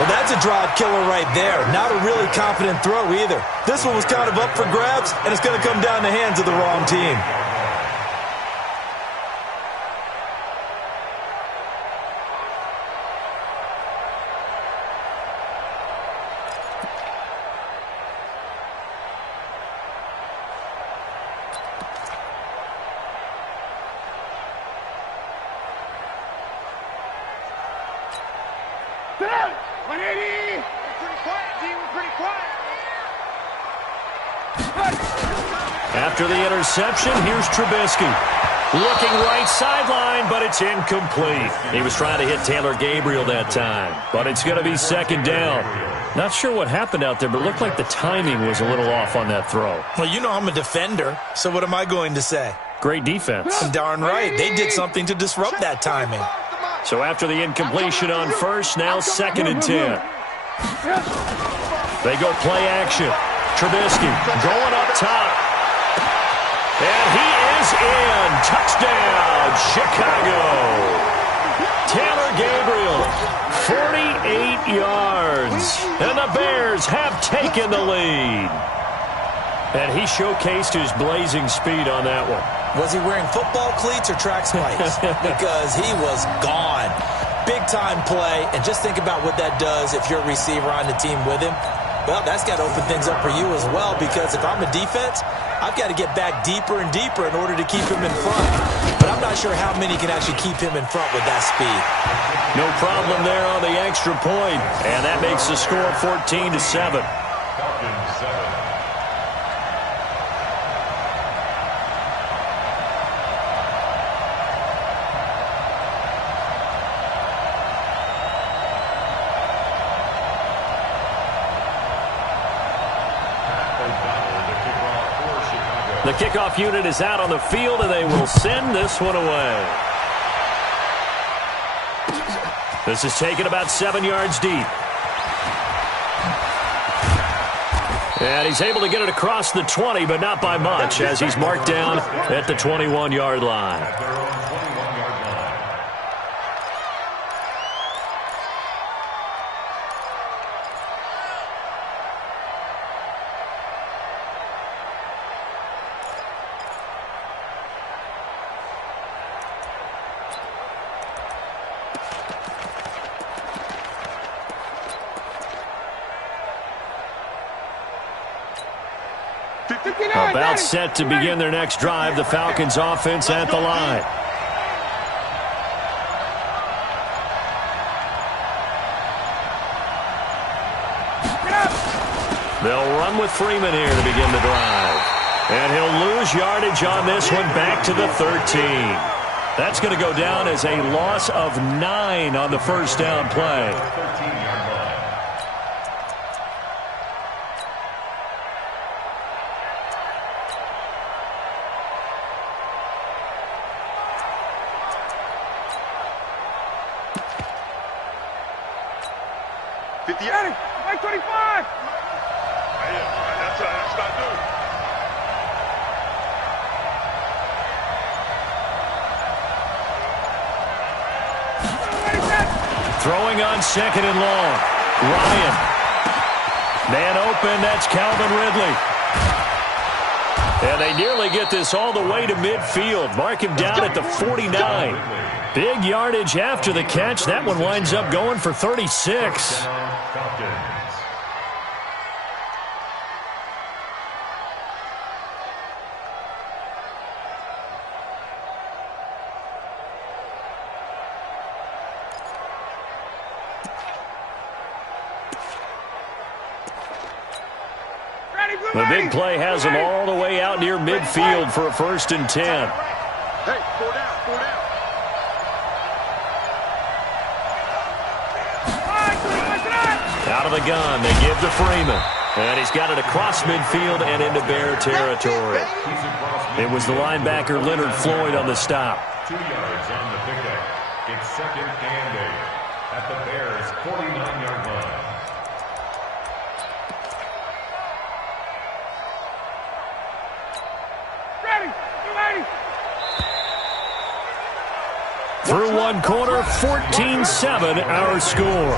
Well, that's a drive killer right there. Not a really confident throw either. This one was kind of up for grabs, and it's going to come down the hands of the wrong team. 180. We're pretty quiet, D. We're pretty quiet. After the interception, here's Trubisky. Looking right sideline, but it's incomplete. He was trying to hit Taylor Gabriel that time, but it's going to be second down. Not sure what happened out there, but it looked like the timing was a little off on that throw. Well, you know I'm a defender, so what am I going to say? Great defense. Darn right. They did something to disrupt that timing. So after the incompletion on first, now second and 10. They go play action. Trubisky going up top. And he is in. Touchdown, Chicago. Taylor Gabriel, 48 yards. And the Bears have taken the lead. And he showcased his blazing speed on that one. Was he wearing football cleats or track spikes? Because he was gone. Big-time play. And just think about what that does if you're a receiver on the team with him. Well, that's got to open things up for you as well, because if I'm a defense, I've got to get back deeper and deeper in order to keep him in front. But I'm not sure how many can actually keep him in front with that speed. No problem there on the extra point. And that makes the score 14-7. Falcons 7. The kickoff unit is out on the field, and they will send this one away. This is taken about 7 yards deep. And he's able to get it across the 20, but not by much, as he's marked down at the 21-yard line. At their own 21-yard line. About set to begin their next drive, the Falcons offense at the line. They'll run with Freeman here to begin the drive. And he'll lose yardage on this one, back to the 13. That's going to go down as a loss of 9 on the first down play. 13-yard line. Like 25. That's not good. Throwing on second and long. Ryan. Man open, that's Calvin Ridley. And they nearly get this all the way to midfield. Mark him down at the 49. Big yardage after the catch. That one winds up going for 36. Falcons. The big play has them all the way out near midfield for a 1st and 10. Hey, 4 down, 4 down. Out of the gun, they give to Freeman. And he's got it across midfield and into Bear territory. It was the linebacker Leonard Floyd on the stop. 2 yards on the pickup. It's 2nd and 8 at the Bears' 49-yard line. Through one quarter, 14-7 our score.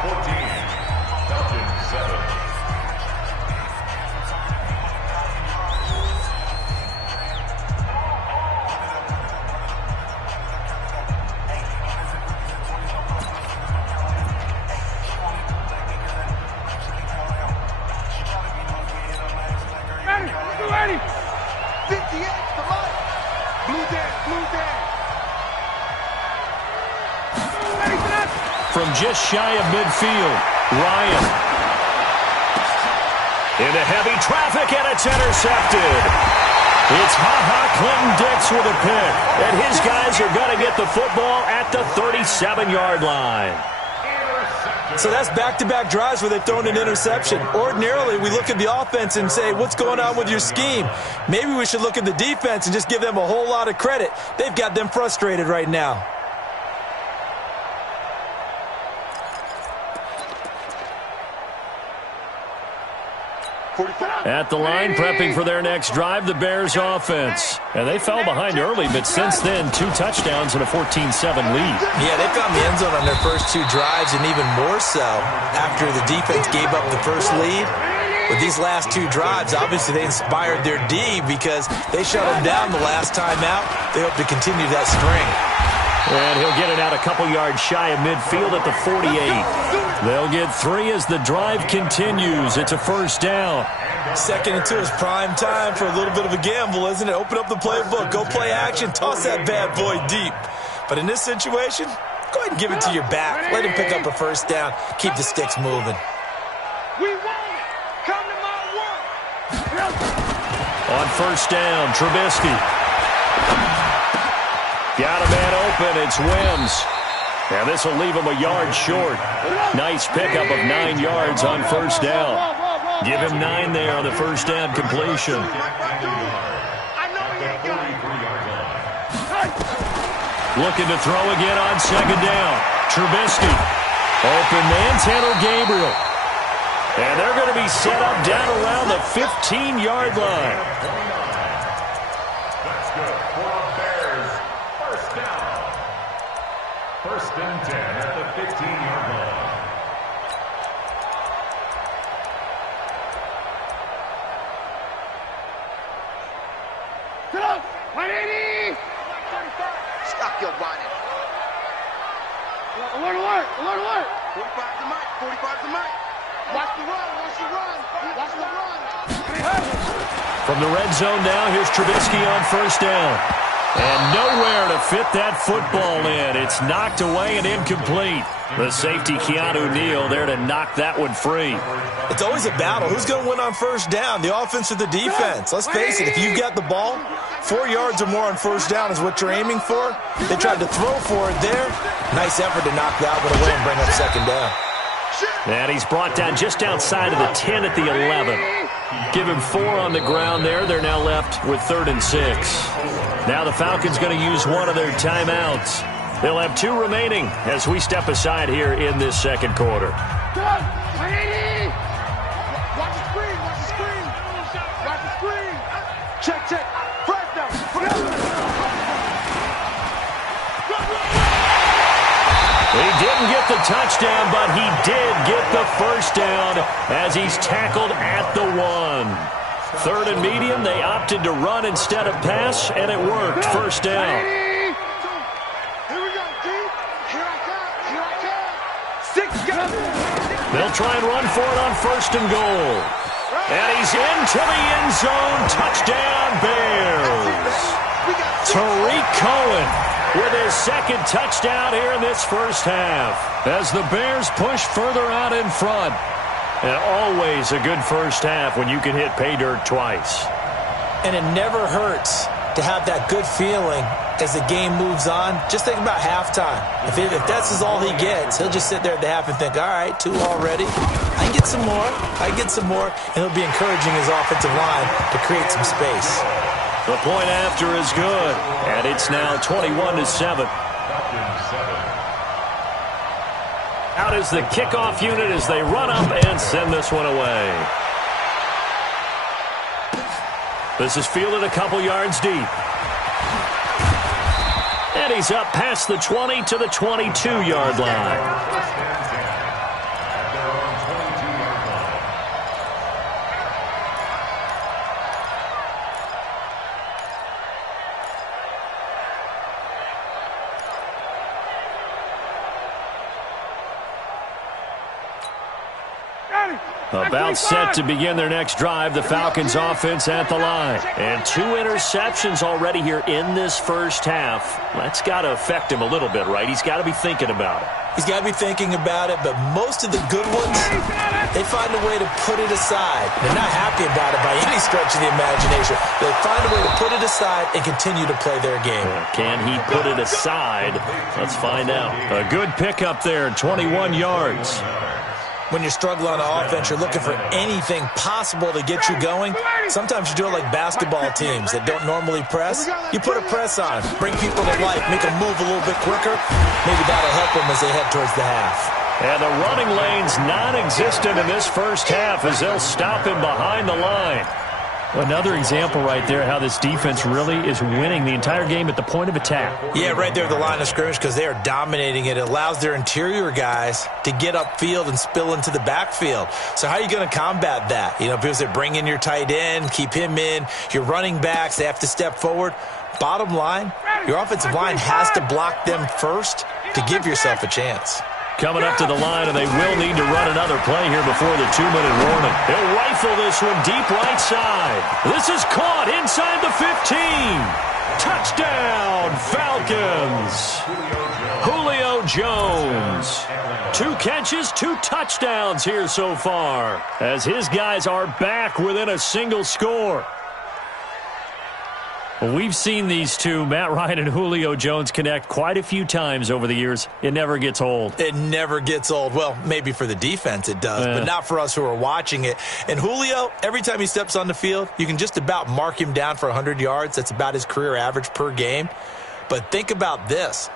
14. Falcons 7. Ready. 58, come on. Blue down, blue down. from just shy of midfield. Ryan. Into heavy traffic, and it's intercepted. It's Clinton-Dix with a pick. And his guys are going to get the football at the 37-yard line. So that's back-to-back drives where they've thrown an interception. Ordinarily, we look at the offense and say, what's going on with your scheme? Maybe we should look at the defense and just give them a whole lot of credit. They've got them frustrated right now. At the line, prepping for their next drive, the Bears offense. And they fell behind early, but since then, 2 touchdowns and a 14-7 lead. Yeah, they found the end zone on their first 2 drives, and even more so after the defense gave up the first lead. With these last 2 drives, obviously they inspired their D because they shut them down the last time out. They hope to continue that string. And he'll get it out a couple yards shy of midfield at the 48. They'll get 3 as the drive continues. It's a first down. 2nd and 2 is prime time for a little bit of a gamble, isn't it? Open up the playbook, go play action, toss that bad boy deep. But in this situation, go ahead and give it to your back. Let him pick up a first down. Keep the sticks moving. We want it. Come to my work. On first down, Trubisky. Got a man open. It's Wims. And this will leave him a yard short. Nice pickup of 9 yards on first down. Give him 9 there on the first down completion. Looking to throw again on second down. Trubisky. Open man, Tanner Gabriel. And they're going to be set up down around the 15-yard line. That's good for the Bears. First down. 1st and 10 at the 15-yard line. Stop your whining. Alert. 45 to Mike. 45 to Mike. Watch the run. Watch the run. From the red zone now, here's Trubisky on first down. And nowhere to fit that football in. It's knocked away and incomplete. The safety, Keanu Neal, there to knock that one free. It's always a battle. Who's going to win on first down, the offense or the defense? Let's face it, if you've got the ball, 4 yards or more on first down is what you're aiming for. They tried to throw for it there. Nice effort to knock that one away and bring up second down. And he's brought down just outside of the 10 at the 11. Give him 4 on the ground there. They're now left with 3rd and 6. Now the Falcons going to use one of their timeouts. They'll have 2 remaining as we step aside here in this second quarter. Watch the screen. Check. First down. He didn't get the touchdown, but he did get the first down as he's tackled at the 1. 3rd and medium, they opted to run instead of pass, and it worked. First down. Here we go, D. Here I come. 6 guys. They'll try and run for it on 1st and goal. And he's into the end zone. Touchdown, Bears. Tariq Cohen with his 2nd touchdown here in this first half as the Bears push further out in front. And always a good first half when you can hit pay dirt twice. And it never hurts to have that good feeling as the game moves on. Just think about halftime. If that's all he gets, he'll just sit there at the half and think, all right, 2 already. I can get some more. And he'll be encouraging his offensive line to create some space. The point after is good, and it's now 21-7. Out is the kickoff unit as they run up and send this one away. This is fielded a couple yards deep. And he's up past the 20 to the 22-yard line. About set to begin their next drive, the Falcons offense at the line. And 2 interceptions already here in this first half. That's got to affect him a little bit, right? He's got to be thinking about it. He's got to be thinking about it, but most of the good ones, they find a way to put it aside. They're not happy about it by any stretch of the imagination. They find a way to put it aside and continue to play their game. Can he put it aside? Let's find out. A good pickup there, 21 yards. When you're struggling on offense, you're looking for anything possible to get you going. Sometimes you do it like basketball teams that don't normally press. You put a press on, bring people to life, make them move a little bit quicker. Maybe that'll help them as they head towards the half. And the running lane's non-existent in this first half as they'll stop him behind the line. Another example right there how this defense really is winning the entire game at the point of attack. Yeah, right there at the line of scrimmage because they are dominating it. It allows their interior guys to get upfield and spill into the backfield. So how are you going to combat that? You know, people say bring in your tight end, keep him in. Your running backs, they have to step forward. Bottom line, your offensive line has to block them first to give yourself a chance. Coming up to the line, and they will need to run another play here before the 2-minute warning. He'll rifle this one deep right side. This is caught inside the 15. Touchdown, Falcons. Julio Jones. 2 catches, 2 touchdowns here so far, as his guys are back within a single score. We've seen these two, Matt Ryan and Julio Jones, connect quite a few times over the years. It never gets old. It never gets old. Well, maybe for the defense it does, but not for us who are watching it. And Julio, every time he steps on the field, you can just about mark him down for 100 yards. That's about his career average per game. But think about this.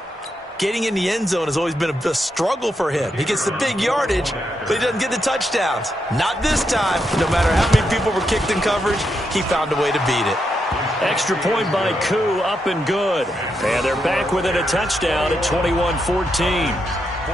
Getting in the end zone has always been a struggle for him. He gets the big yardage, but he doesn't get the touchdowns. Not this time. No matter how many people were kicked in coverage, he found a way to beat it. Extra point by Koo, up and good. And they're back within a touchdown at 21-14.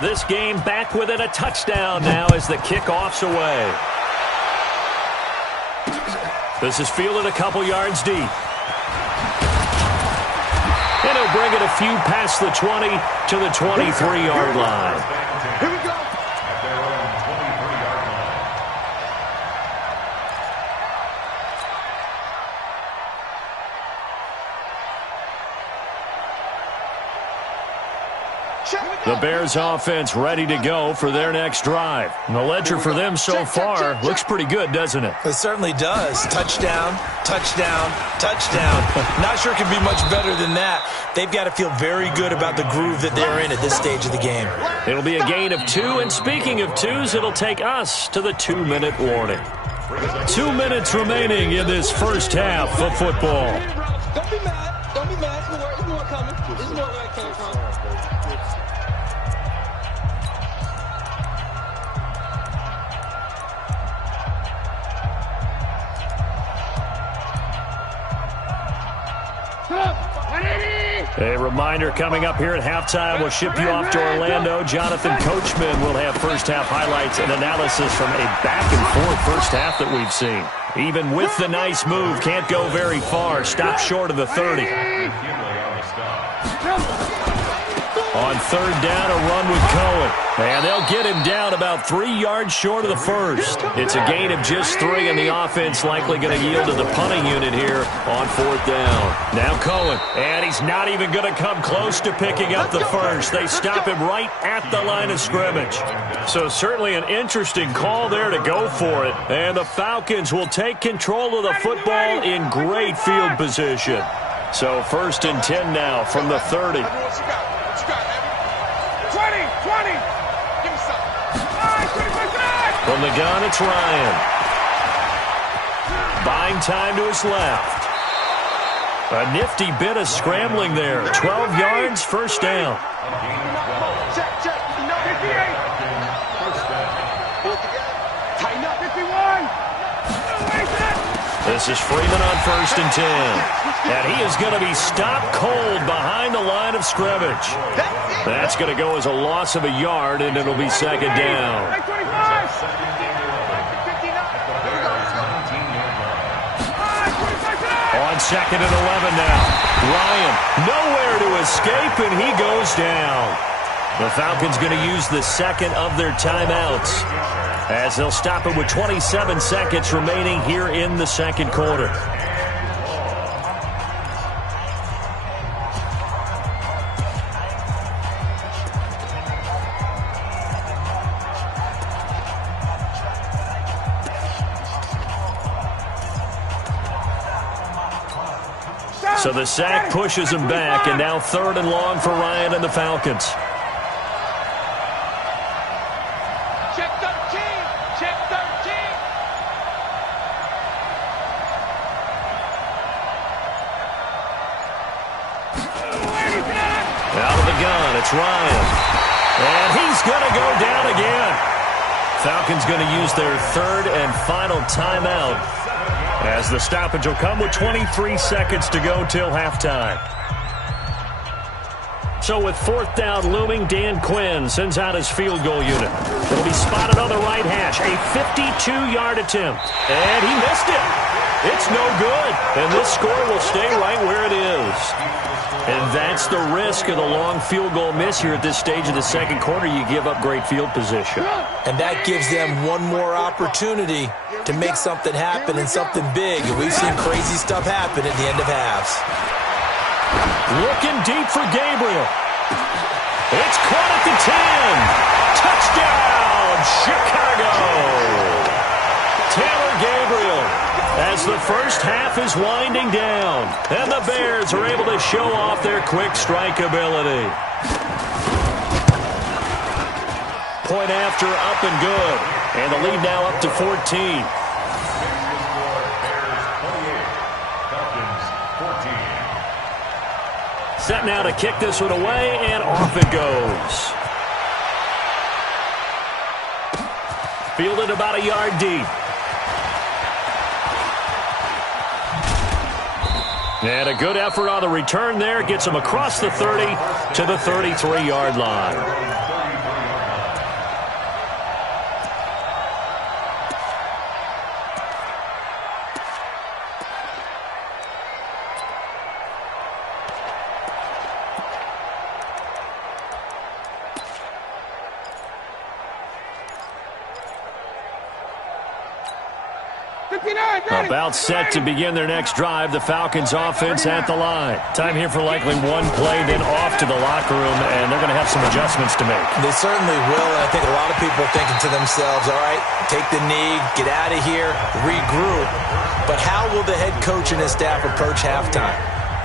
This game back within a touchdown now as the kickoff's away. This is fielded a couple yards deep. And he'll bring it a few past the 20 to the 23-yard line. Here we go. At their own 23-yard line. The Bears offense ready to go for their next drive. And the ledger for them so far looks pretty good, doesn't it? It certainly does. Touchdown, touchdown, touchdown. Not sure it can be much better than that. They've got to feel very good about the groove that they're in at this stage of the game. It'll be a gain of 2, and speaking of 2s, it'll take us to the 2-minute warning. 2 minutes remaining in this first half of football. Don't be mad. Don't be mad. There's more coming. There's more where I came from. A reminder coming up here at halftime. We'll ship you off to Orlando. Jonathan Coachman will have first-half highlights and analysis from a back-and-forth first half that we've seen. Even with the nice move, can't go very far. Stop short of the 30. On third down, a run with Cohen. And they'll get him down about 3 yards short of the first. It's a gain of just 3, and the offense likely going to yield to the punting unit here on fourth down. Now Cohen, and he's not even going to come close to picking up the first. They stop him right at the line of scrimmage. So certainly an interesting call there to go for it. And the Falcons will take control of the football in great field position. So 1st and 10 now from the 30. 20. Give me something. From the gun, it's Ryan. Buying time to his left. A nifty bit of scrambling there. 12 yards, first down. Check. 58. Tighten up. 51. This is Freeman on 1st and 10. And he is going to be stopped cold behind the line of scrimmage. That's going to go as a loss of a yard, and it'll be 2nd down. On 2nd and 11 now. Ryan nowhere to escape, and he goes down. The Falcons going to use the second of their timeouts as they'll stop it with 27 seconds remaining here in the second quarter. So the sack pushes him back, and now 3rd and long for Ryan and the Falcons. Check 13! Check 13! Out of the gun, it's Ryan. And he's going to go down again. Falcons going to use their 3rd and final timeout, as the stoppage will come with 23 seconds to go till halftime. So with 4th down looming, Dan Quinn sends out his field goal unit. It'll be spotted on the right hash. A 52-yard attempt. And he missed it. It's no good. And this score will stay right where it is. And that's the risk of the long field goal miss here at this stage of the second quarter. You give up great field position. And that gives them one more opportunity to make something happen and something big. And we've seen crazy stuff happen at the end of halves. Looking deep for Gabriel. It's caught at the 10. Touchdown, Chicago. Taylor Gabriel, as the first half is winding down, and the Bears are able to show off their quick strike ability. Point after, up and good. And the lead now up to 14. Set now to kick this one away, and off it goes. Fielded about a yard deep. And a good effort on the return there. Gets him across the 30 to the 33-yard line. About set to begin their next drive. The Falcons offense at the line. Time here for likely one play, then off to the locker room, and they're going to have some adjustments to make. They certainly will, and I think a lot of people are thinking to themselves, all right, take the knee, get out of here, regroup. But how will the head coach and his staff approach halftime?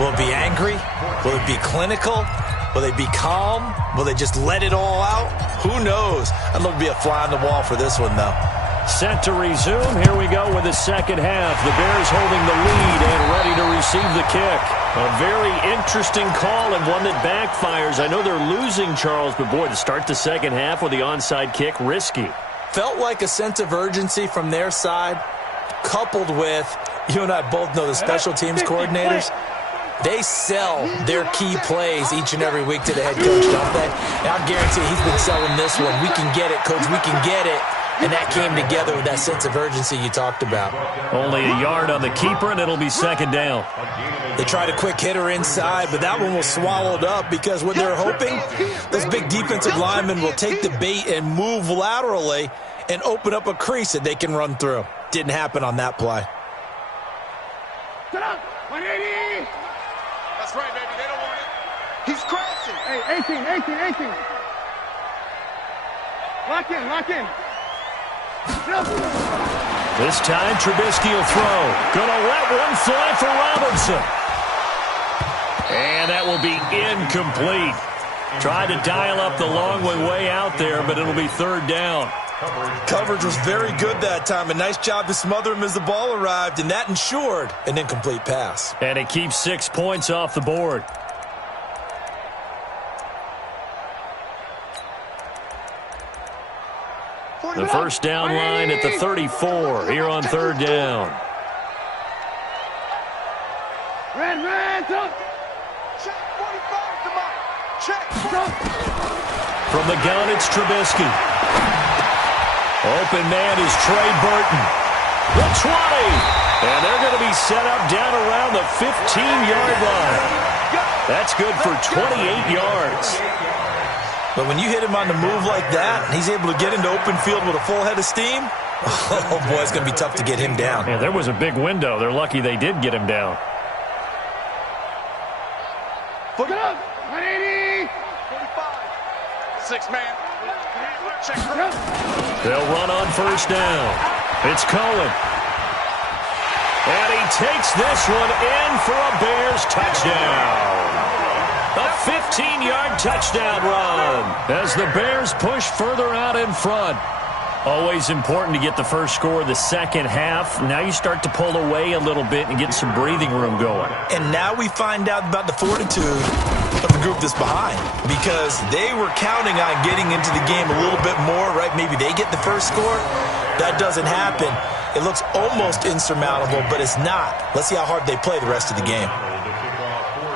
Will it be angry? Will it be clinical? Will they be calm? Will they just let it all out? Who knows? I'd love to be a fly on the wall for this one, though. Set to resume. Here we go with the second half. The Bears holding the lead and ready to receive the kick. A very interesting call and one that backfires. I know they're losing, Charles, but boy, to start the second half with the onside kick, risky. Felt like a sense of urgency from their side, coupled with, you and I both know the special teams coordinators, they sell their key plays each and every week to the head coach, don't they? And I guarantee he's been selling this one. We can get it, coach. We can get it. And that came together with that sense of urgency you talked about. Only a yard on the keeper, and it'll be second down. They tried a quick hitter inside, but that one was swallowed up because what they're hoping, those big defensive linemen will take the bait and move laterally and open up a crease that they can run through. Didn't happen on that play. Set up! 180! That's right, baby. They don't want it. He's crashing. Hey, 18. Lock in, lock in. This time, Trubisky will throw. Gonna let one fly for Robinson. And that will be incomplete. Tried to dial up the long way out there, but it'll be third down. Coverage was very good that time. A nice job to smother him as the ball arrived, and that ensured an incomplete pass. And it keeps 6 points off the board. The first down line at the 34 here on third down. Red, up. Check 45 to Mike. Check. From the gun, it's Trubisky. Open man is Trey Burton. The 20. And they're going to be set up down around the 15-yard line. That's good for 28 yards. But when you hit him on the move like that, and he's able to get into open field with a full head of steam, oh, boy, it's going to be tough to get him down. Yeah, there was a big window. They're lucky they did get him down. Look it up. 180. 45. 6-man. Check. They'll run on first down. It's Cohen. And he takes this one in for a Bears touchdown. A 15-yard touchdown run as the Bears push further out in front. Always important to get the first score of the second half. Now you start to pull away a little bit and get some breathing room going. And now we find out about the fortitude of the group that's behind, because they were counting on getting into the game a little bit more, right? Maybe they get the first score. That doesn't happen. It looks almost insurmountable, but it's not. Let's see how hard they play the rest of the game.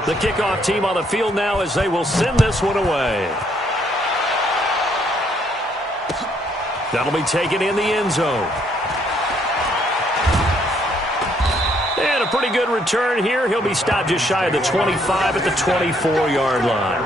The kickoff team on the field now as they will send this one away. That'll be taken in the end zone. And a pretty good return here. He'll be stopped just shy of the 25 at the 24-yard line.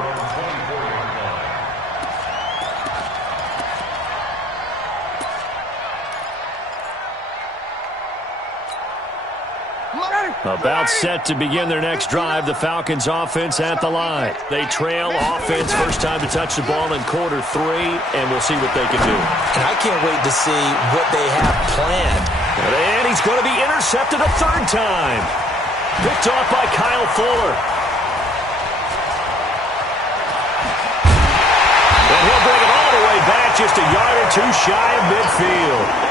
About set to begin their next drive, the Falcons offense at the line. They trail offense, first time to touch the ball in quarter 3, and we'll see what they can do. And I can't wait to see what they have planned. And he's going to be intercepted a third time. Picked off by Kyle Fuller. And he'll bring it all the way back, just a yard or two shy of midfield.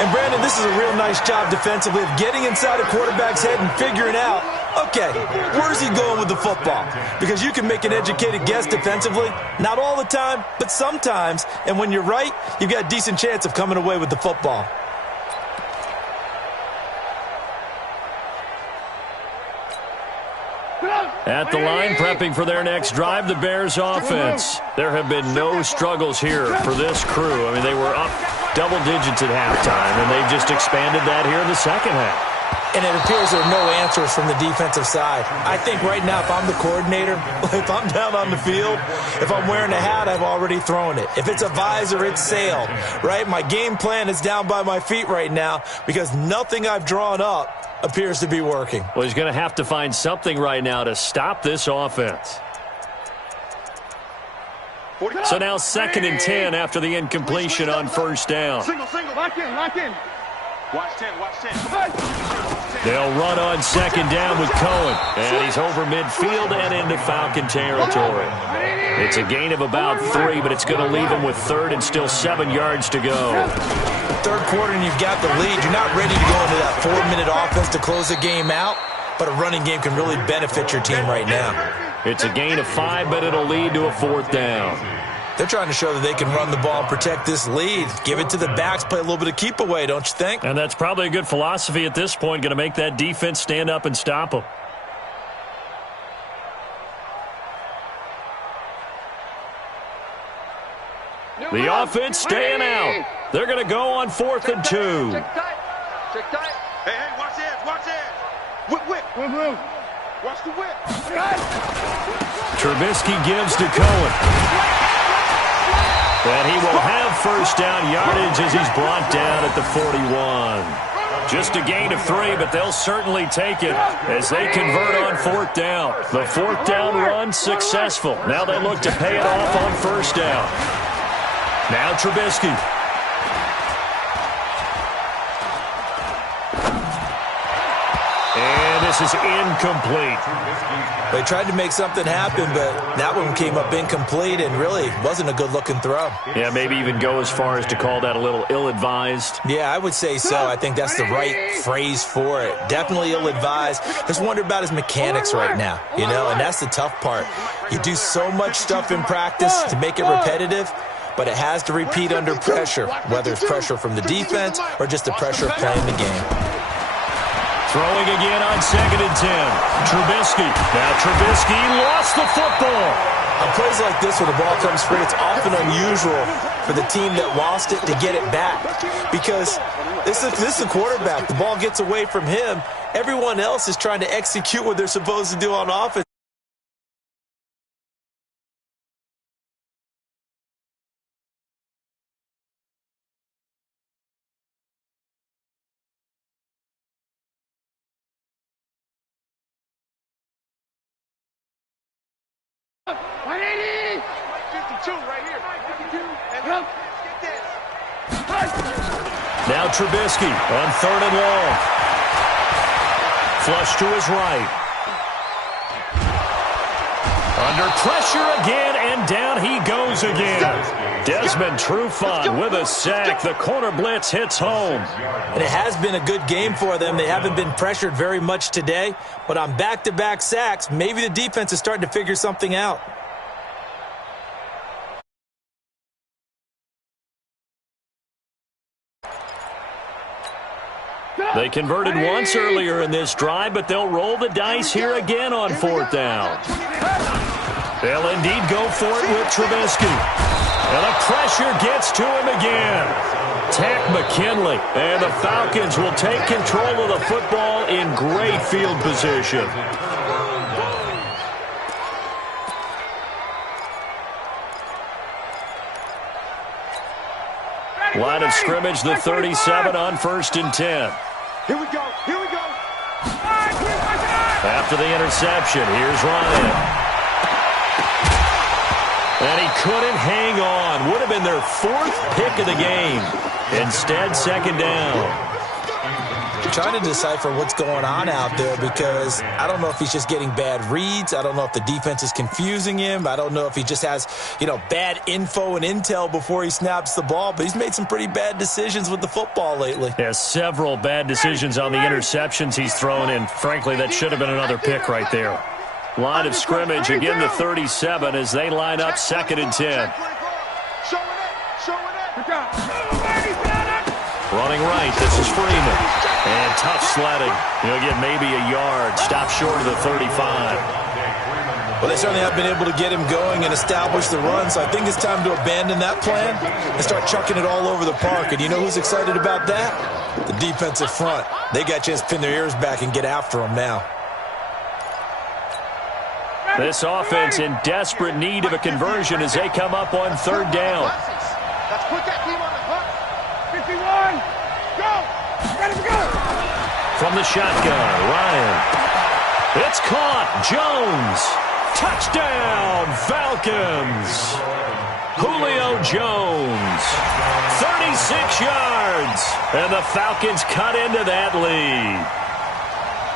And, Brandon, this is a real nice job defensively of getting inside a quarterback's head and figuring out, okay, where's he going with the football? Because you can make an educated guess defensively, not all the time, but sometimes. And when you're right, you've got a decent chance of coming away with the football. At the line, prepping for their next drive, the Bears offense. There have been no struggles here for this crew. I mean, they were up double digits at halftime, and they've just expanded that here in the second half. And it appears there are no answers from the defensive side. I think right now, if I'm the coordinator, if I'm down on the field, if I'm wearing a hat, I've already thrown it. If it's a visor, it's sail, right? My game plan is down by my feet right now because nothing I've drawn up appears to be working. Well, he's going to have to find something right now to stop this offense. So now 2nd and 10 after the incompletion on first down. Single. Lock in. Watch 10. They'll run on 2nd down with Cohen. And he's over midfield and into Falcon territory. It's a gain of about 3, but it's going to leave him with 3rd and still 7 yards to go. Third quarter and you've got the lead. You're not ready to go into that 4-minute offense to close the game out, but a running game can really benefit your team right now. It's a gain of 5, but it'll lead to a 4th down. They're trying to show that they can run the ball and protect this lead. Give it to the backs, play a little bit of keep away, don't you think? And that's probably a good philosophy at this point, going to make that defense stand up and stop them. The offense staying out. They're going to go on 4th and 2. Check tight. Hey, watch edge. Whip. Watch the whip. Trubisky gives to Cohen. And he will have first down yardage as he's brought down at the 41. Just a gain of 3, but they'll certainly take it as they convert on 4th down. The 4th down run successful. Now they look to pay it off on first down. Now Trubisky. And this is incomplete. They tried to make something happen, but that one came up incomplete and really wasn't a good-looking throw. Yeah, maybe even go as far as to call that a little ill-advised. Yeah, I would say so. I think that's the right phrase for it. Definitely ill-advised. Just wonder about his mechanics right now, you know, and that's the tough part. You do so much stuff in practice to make it repetitive, but it has to repeat under pressure, whether it's pressure from the defense or just the pressure of playing the game. Throwing again on 2nd and 10. Trubisky. Now Trubisky lost the football. On plays like this where the ball comes free, it's often unusual for the team that lost it to get it back. Because this is the quarterback. The ball gets away from him. Everyone else is trying to execute what they're supposed to do on offense. Now Trubisky on 3rd and long. Flush to his right. Under pressure again, and down he goes again. Desmond Trufant with a sack. The corner blitz hits home. And it has been a good game for them. They haven't been pressured very much today, but on back-to-back sacks, maybe the defense is starting to figure something out. They converted once earlier in this drive, but they'll roll the dice here again on 4th down. They'll indeed go for it with Trubisky. And the pressure gets to him again. Tack McKinley. And the Falcons will take control of the football in great field position. Line of scrimmage, the 37 on 1st and 10. Here we go. Here we go. After the interception, here's Ryan. And he couldn't hang on. Would have been their 4th pick of the game. Instead, 2nd down. Trying to decipher what's going on out there because I don't know if he's just getting bad reads. I don't know if the defense is confusing him. I don't know if he just has, bad info and intel before he snaps the ball. But he's made some pretty bad decisions with the football lately. Has several bad decisions on the interceptions he's thrown, and frankly, that should have been another pick right there. Line of scrimmage, again the 37 as they line up 2nd and 10. Running right, this is Freeman. And tough sledding. He'll get maybe a yard. Stop short of the 35. Well, they certainly have been able to get him going and establish the run, so I think it's time to abandon that plan and start chucking it all over the park. And you know who's excited about that? The defensive front. They got a chance to pin their ears back and get after him now. This offense in desperate need of a conversion as they come up on 3rd down. Let's put that team on the hook. 51. Go. Ready to go. From the shotgun, Ryan. It's caught. Jones. Touchdown, Falcons. Julio Jones. 36 yards. And the Falcons cut into that lead.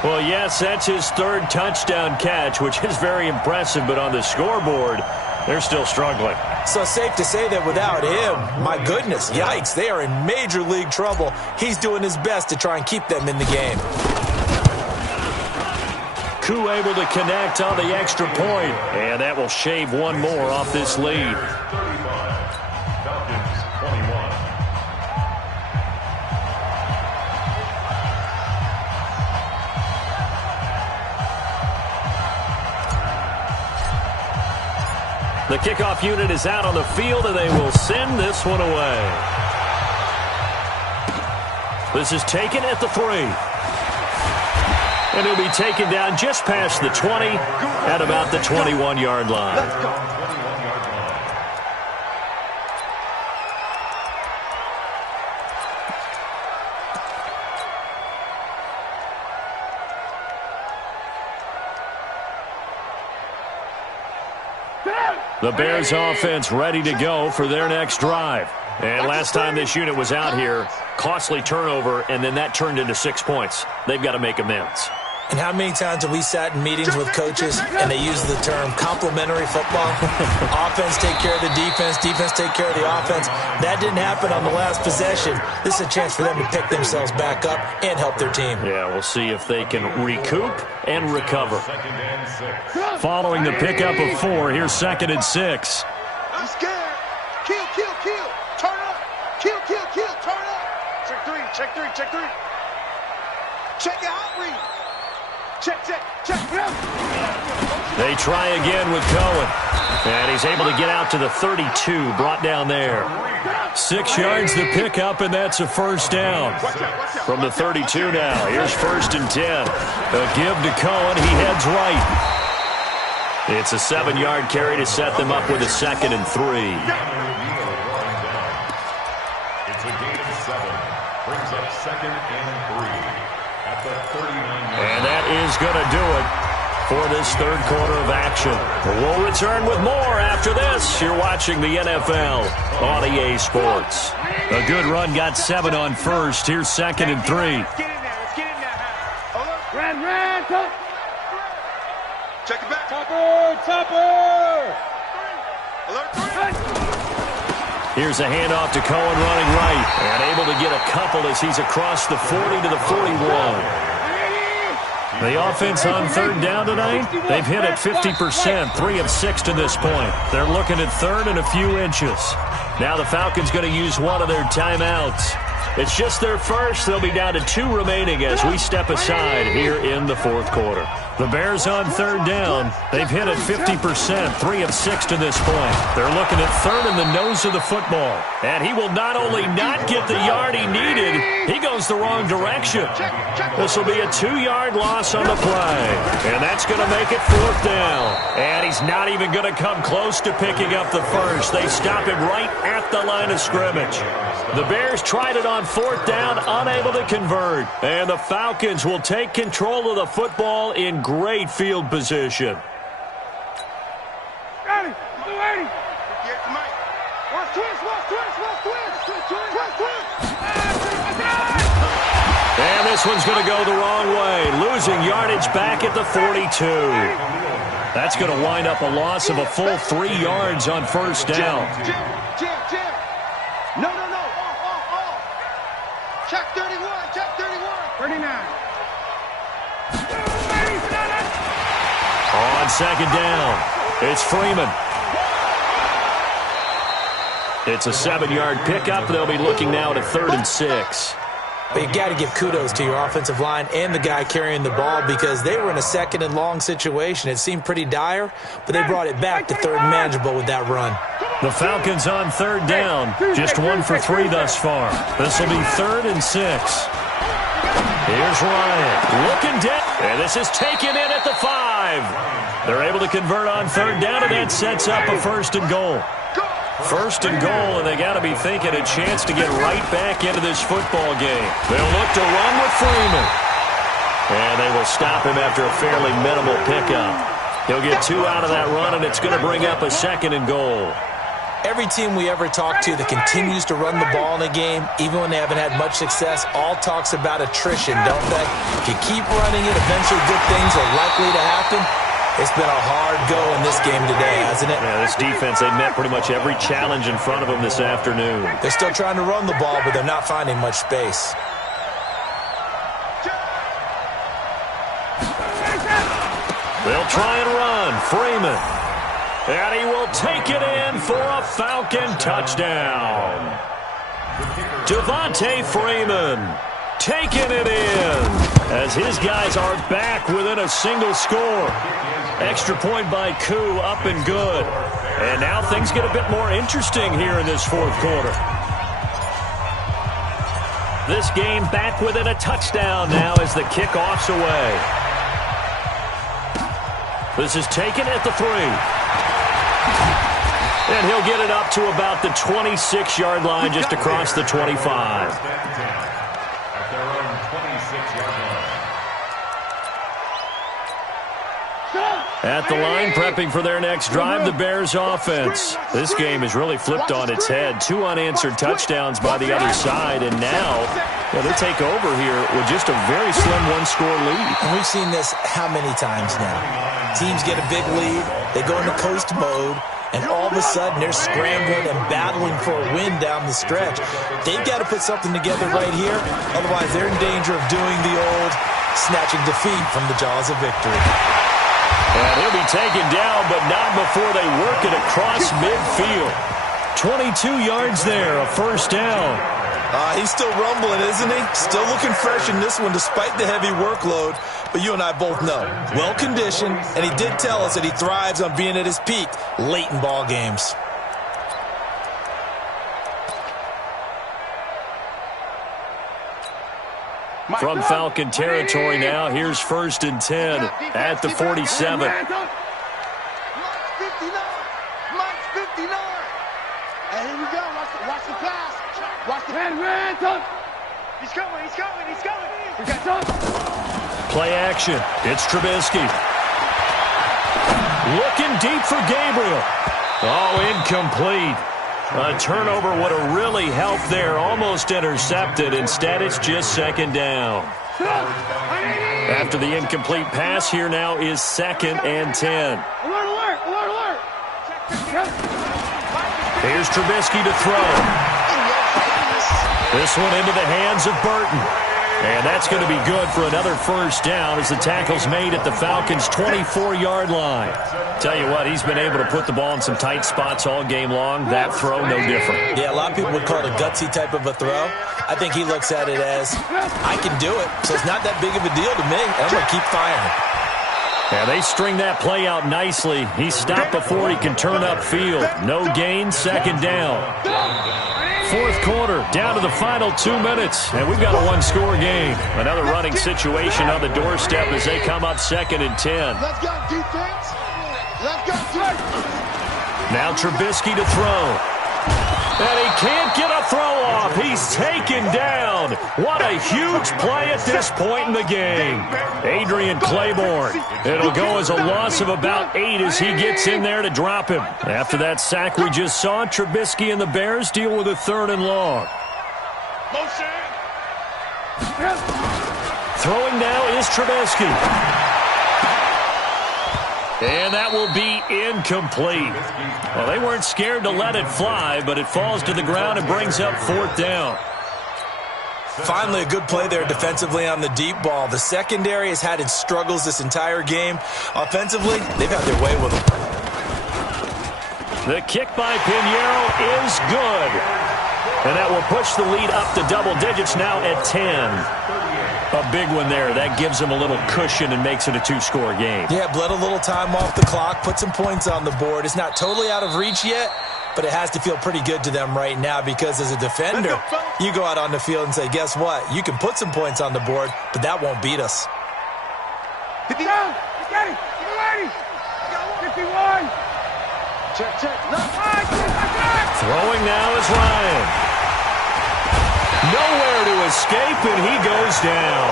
Well, yes, that's his 3rd touchdown catch, which is very impressive, but on the scoreboard, they're still struggling. So safe to say that without him, my goodness, yikes, they are in major league trouble. He's doing his best to try and keep them in the game. Koo able to connect on the extra point, and that will shave one more off this lead. 35, Falcons 21. The kickoff unit is out on the field, and they will send this one away. This is taken at the 3. And he'll be taken down just past the 20 at about the 21-yard line. Let's go. 21-yard line. The Bears offense ready to go for their next drive. And last time this unit was out here, costly turnover, and then that turned into 6 points. They've got to make amends. And how many times have we sat in meetings with coaches and they use the term complementary football? Offense take care of the defense, defense take care of the offense. That didn't happen on the last possession. This is a chance for them to pick themselves back up and help their team. Yeah, we'll see if they can recoup and recover. 2nd and 6. Following the pickup of 4, here's 2nd and 6. I'm scared. Kill, kill, kill. Turn up. Kill, kill, kill. Turn up. Check 3, check 3, check 3. Check it out, read. Check. They try again with Cohen. And he's able to get out to the 32, brought down there. 6 yards the pickup, and that's a first down. From the 32 now, here's 1st and 10. A give to Cohen, he heads right. It's a 7-yard carry to set them up with a 2nd and 3. It's a gain of 7. Brings up 2nd and 3 at the 39. And that is going to do it for this third quarter of action. We'll return with more after this. You're watching the NFL on EA Sports. A good run, got 7 on first. Here's 2nd and 3. Let's get in there. Ran, top. Check it back. Topper. Alert 3. Here's a handoff to Cohen running right. And able to get a couple as he's across the 40 to the 41. The offense on third down tonight, they've hit at 50%, 3 of 6 to this point. They're looking at third and a few inches. Now the Falcons going to use one of their timeouts. It's just their first. They'll be down to 2 remaining as we step aside here in the fourth quarter. The Bears on third down. They've hit at 50%, 3 of 6 to this point. They're looking at third in the nose of the football. And he will not only not get the yard he needed, he goes the wrong direction. This will be a 2-yard loss on the play. And that's going to make it 4th down. And he's not even going to come close to picking up the first. They stop him right at the line of scrimmage. The Bears tried it on 4th down, unable to convert. And the Falcons will take control of the football in great field position. Ready. Get the mic. Watch twist. And this one's going to go the wrong way, losing yardage back at the 42. That's going to wind up a loss of a full 3 yards on first down. Jim. No. Check 31. 39. On second down, it's Freeman. It's a 7-yard pickup. They'll be looking now to 3rd and 6. But you got to give kudos to your offensive line and the guy carrying the ball because they were in a 2nd and long situation. It seemed pretty dire, but they brought it back to 3rd and manageable with that run. The Falcons on third down, just 1 for 3 thus far. This will be 3rd and 6. Here's Ryan looking down, and this is taken in at the 5. They're able to convert on third down, and that sets up a 1st and goal. 1st and goal, and they got to be thinking a chance to get right back into this football game. They'll look to run with Freeman. And they will stop him after a fairly minimal pickup. He'll get 2 out of that run, and it's going to bring up a 2nd and goal. Every team we ever talk to that continues to run the ball in a game, even when they haven't had much success, all talks about attrition, don't they? If you keep running it, eventually good things are likely to happen. It's been a hard go in this game today, hasn't it? Yeah, this defense, they've met pretty much every challenge in front of them this afternoon. They're still trying to run the ball, but they're not finding much space. They'll try and run. Freeman. And he will take it in for a Falcon touchdown. Devontae Freeman taking it in as his guys are back within a single score. Extra point by Koo, up and good. And now things get a bit more interesting here in this fourth quarter. This game back within a touchdown now as the kickoff's away. This is taken at the 3. And he'll get it up to about the 26-yard line, just across the 25. At their own 26-yard line. At the line, prepping for their next drive, the Bears offense. This game has really flipped on its head. 2 unanswered touchdowns by the other side, and now they take over here with just a very slim 1-score lead. And we've seen this how many times now? Teams get a big lead, they go into coast mode, and all of a sudden they're scrambling and battling for a win down the stretch. They've got to put something together right here, otherwise they're in danger of doing the old snatching defeat from the jaws of victory. And he'll be taken down, but not before they work it across midfield. 22 yards there, a first down. He's still rumbling, isn't he? Still looking fresh in this one despite the heavy workload. But you and I both know, well-conditioned, and he did tell us that he thrives on being at his peak late in ball games. From Falcon territory now, here's 1st and 10 at the 47. Mike's 59. Mike's 59. And here we go. Watch the pass. Watch the pass. He's coming. He's coming. He's coming. We got some. Play action. It's Trubisky. Looking deep for Gabriel. Oh, incomplete. A turnover would have really helped there. Almost intercepted. Instead, it's just 2nd down. After the incomplete pass, here now is 2nd and 10. Alert, alert, alert. Here's Trubisky to throw. This one into the hands of Burton. And that's going to be good for another 1st down as the tackle's made at the Falcons' 24-yard line. Tell you what, he's been able to put the ball in some tight spots all game long. That throw, no different. Yeah, a lot of people would call it a gutsy type of a throw. I think he looks at it as, I can do it, so it's not that big of a deal to me. I'm going to keep firing. Yeah, they string that play out nicely. He's stopped before he can turn upfield. No gain, 2nd down. 4th quarter, down to the final 2 minutes, and we've got a one-score game. Another running situation on the doorstep as they come up 2nd and 10. Let's go, defense. Let's go, defense. Now Trubisky to throw. And he can't get a throw off. He's taken down. What a huge play at this point in the game. Adrian Claiborne. It'll go as a loss of about 8 as he gets in there to drop him. After that sack we just saw, Trubisky and the Bears deal with a 3rd and long. Throwing now is Trubisky. And that will be incomplete. Well, they weren't scared to let it fly, but it falls to the ground and brings up 4th down. Finally, a good play there defensively on the deep ball. The secondary has had its struggles this entire game. Offensively, they've had their way with them. The kick by Pinheiro is good. And that will push the lead up to double digits now at 10. A big one there. That gives them a little cushion and makes it a 2-score game. Yeah, bled a little time off the clock, put some points on the board. It's not totally out of reach yet, but it has to feel pretty good to them right now because as a defender, you go out on the field and say, guess what? You can put some points on the board, but that won't beat us. 50 down. Get it. Get ready. 51. Check. Throwing now is Ryan. Nowhere to escape, and he goes down.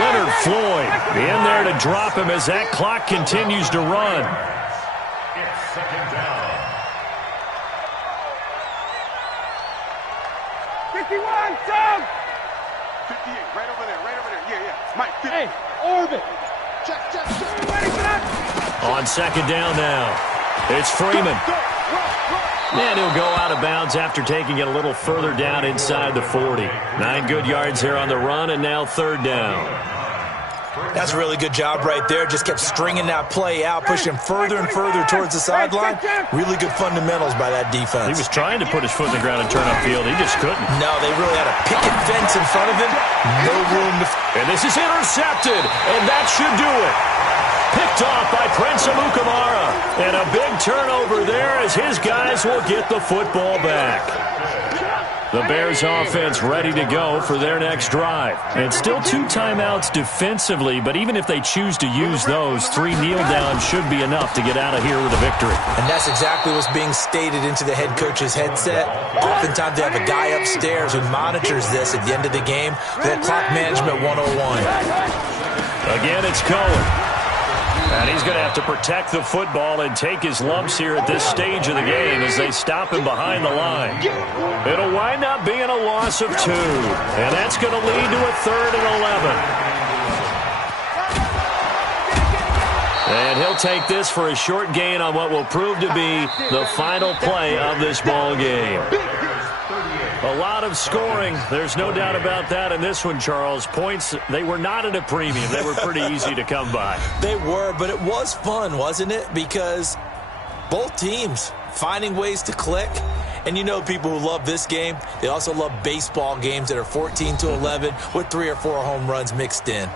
Leonard Floyd in there to drop him as that clock continues to run. It's 2nd down. 51, down. 58, right over there. Yeah. Mike, 50. Hey, orbit. Check. Ready for that? On 2nd down now, it's Freeman. And he'll go out of bounds after taking it a little further down inside the 40. 9 good yards here on the run, and now 3rd down. That's a really good job right there. Just kept stringing that play out, pushing further and further towards the sideline. Really good fundamentals by that defense. He was trying to put his foot in the ground and turn upfield. He just couldn't. No, they really had a picket fence in front of him. No room to... And this is intercepted, and that should do it. Picked off by Prince Amukamara. And a big turnover there as his guys will get the football back. The Bears offense ready to go for their next drive. And still 2 timeouts defensively, but even if they choose to use those, 3 kneel downs should be enough to get out of here with a victory. And that's exactly what's being stated into the head coach's headset. Oftentimes they have a guy upstairs who monitors this at the end of the game. Little clock management 101. Again, it's Cohen. And he's going to have to protect the football and take his lumps here at this stage of the game as they stop him behind the line. It'll wind up being a loss of 2. And that's going to lead to a 3rd and 11. And he'll take this for a short gain on what will prove to be the final play of this ball game. A lot of scoring. There's no doubt about that in this one, Charles. Points, they were not at a premium. They were pretty easy to come by. They were, but it was fun, wasn't it? Because both teams finding ways to click And you know people who love this game, they also love baseball games that are 14-11 with 3 or 4 home runs mixed in.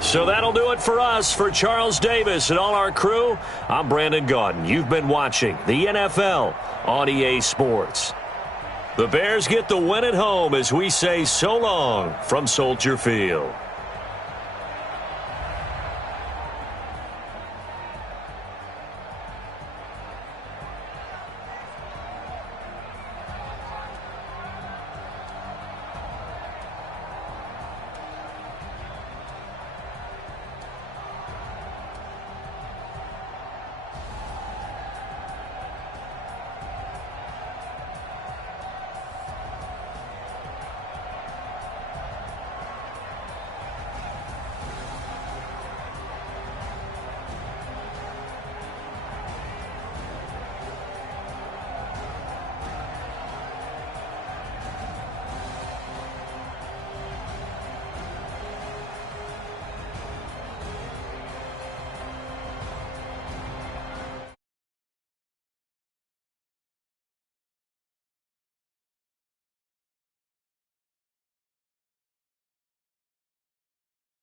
So that'll do it for us. For Charles Davis and all our crew, I'm Brandon Gaudin. You've been watching the NFL on EA Sports. The Bears get the win at home as we say so long from Soldier Field.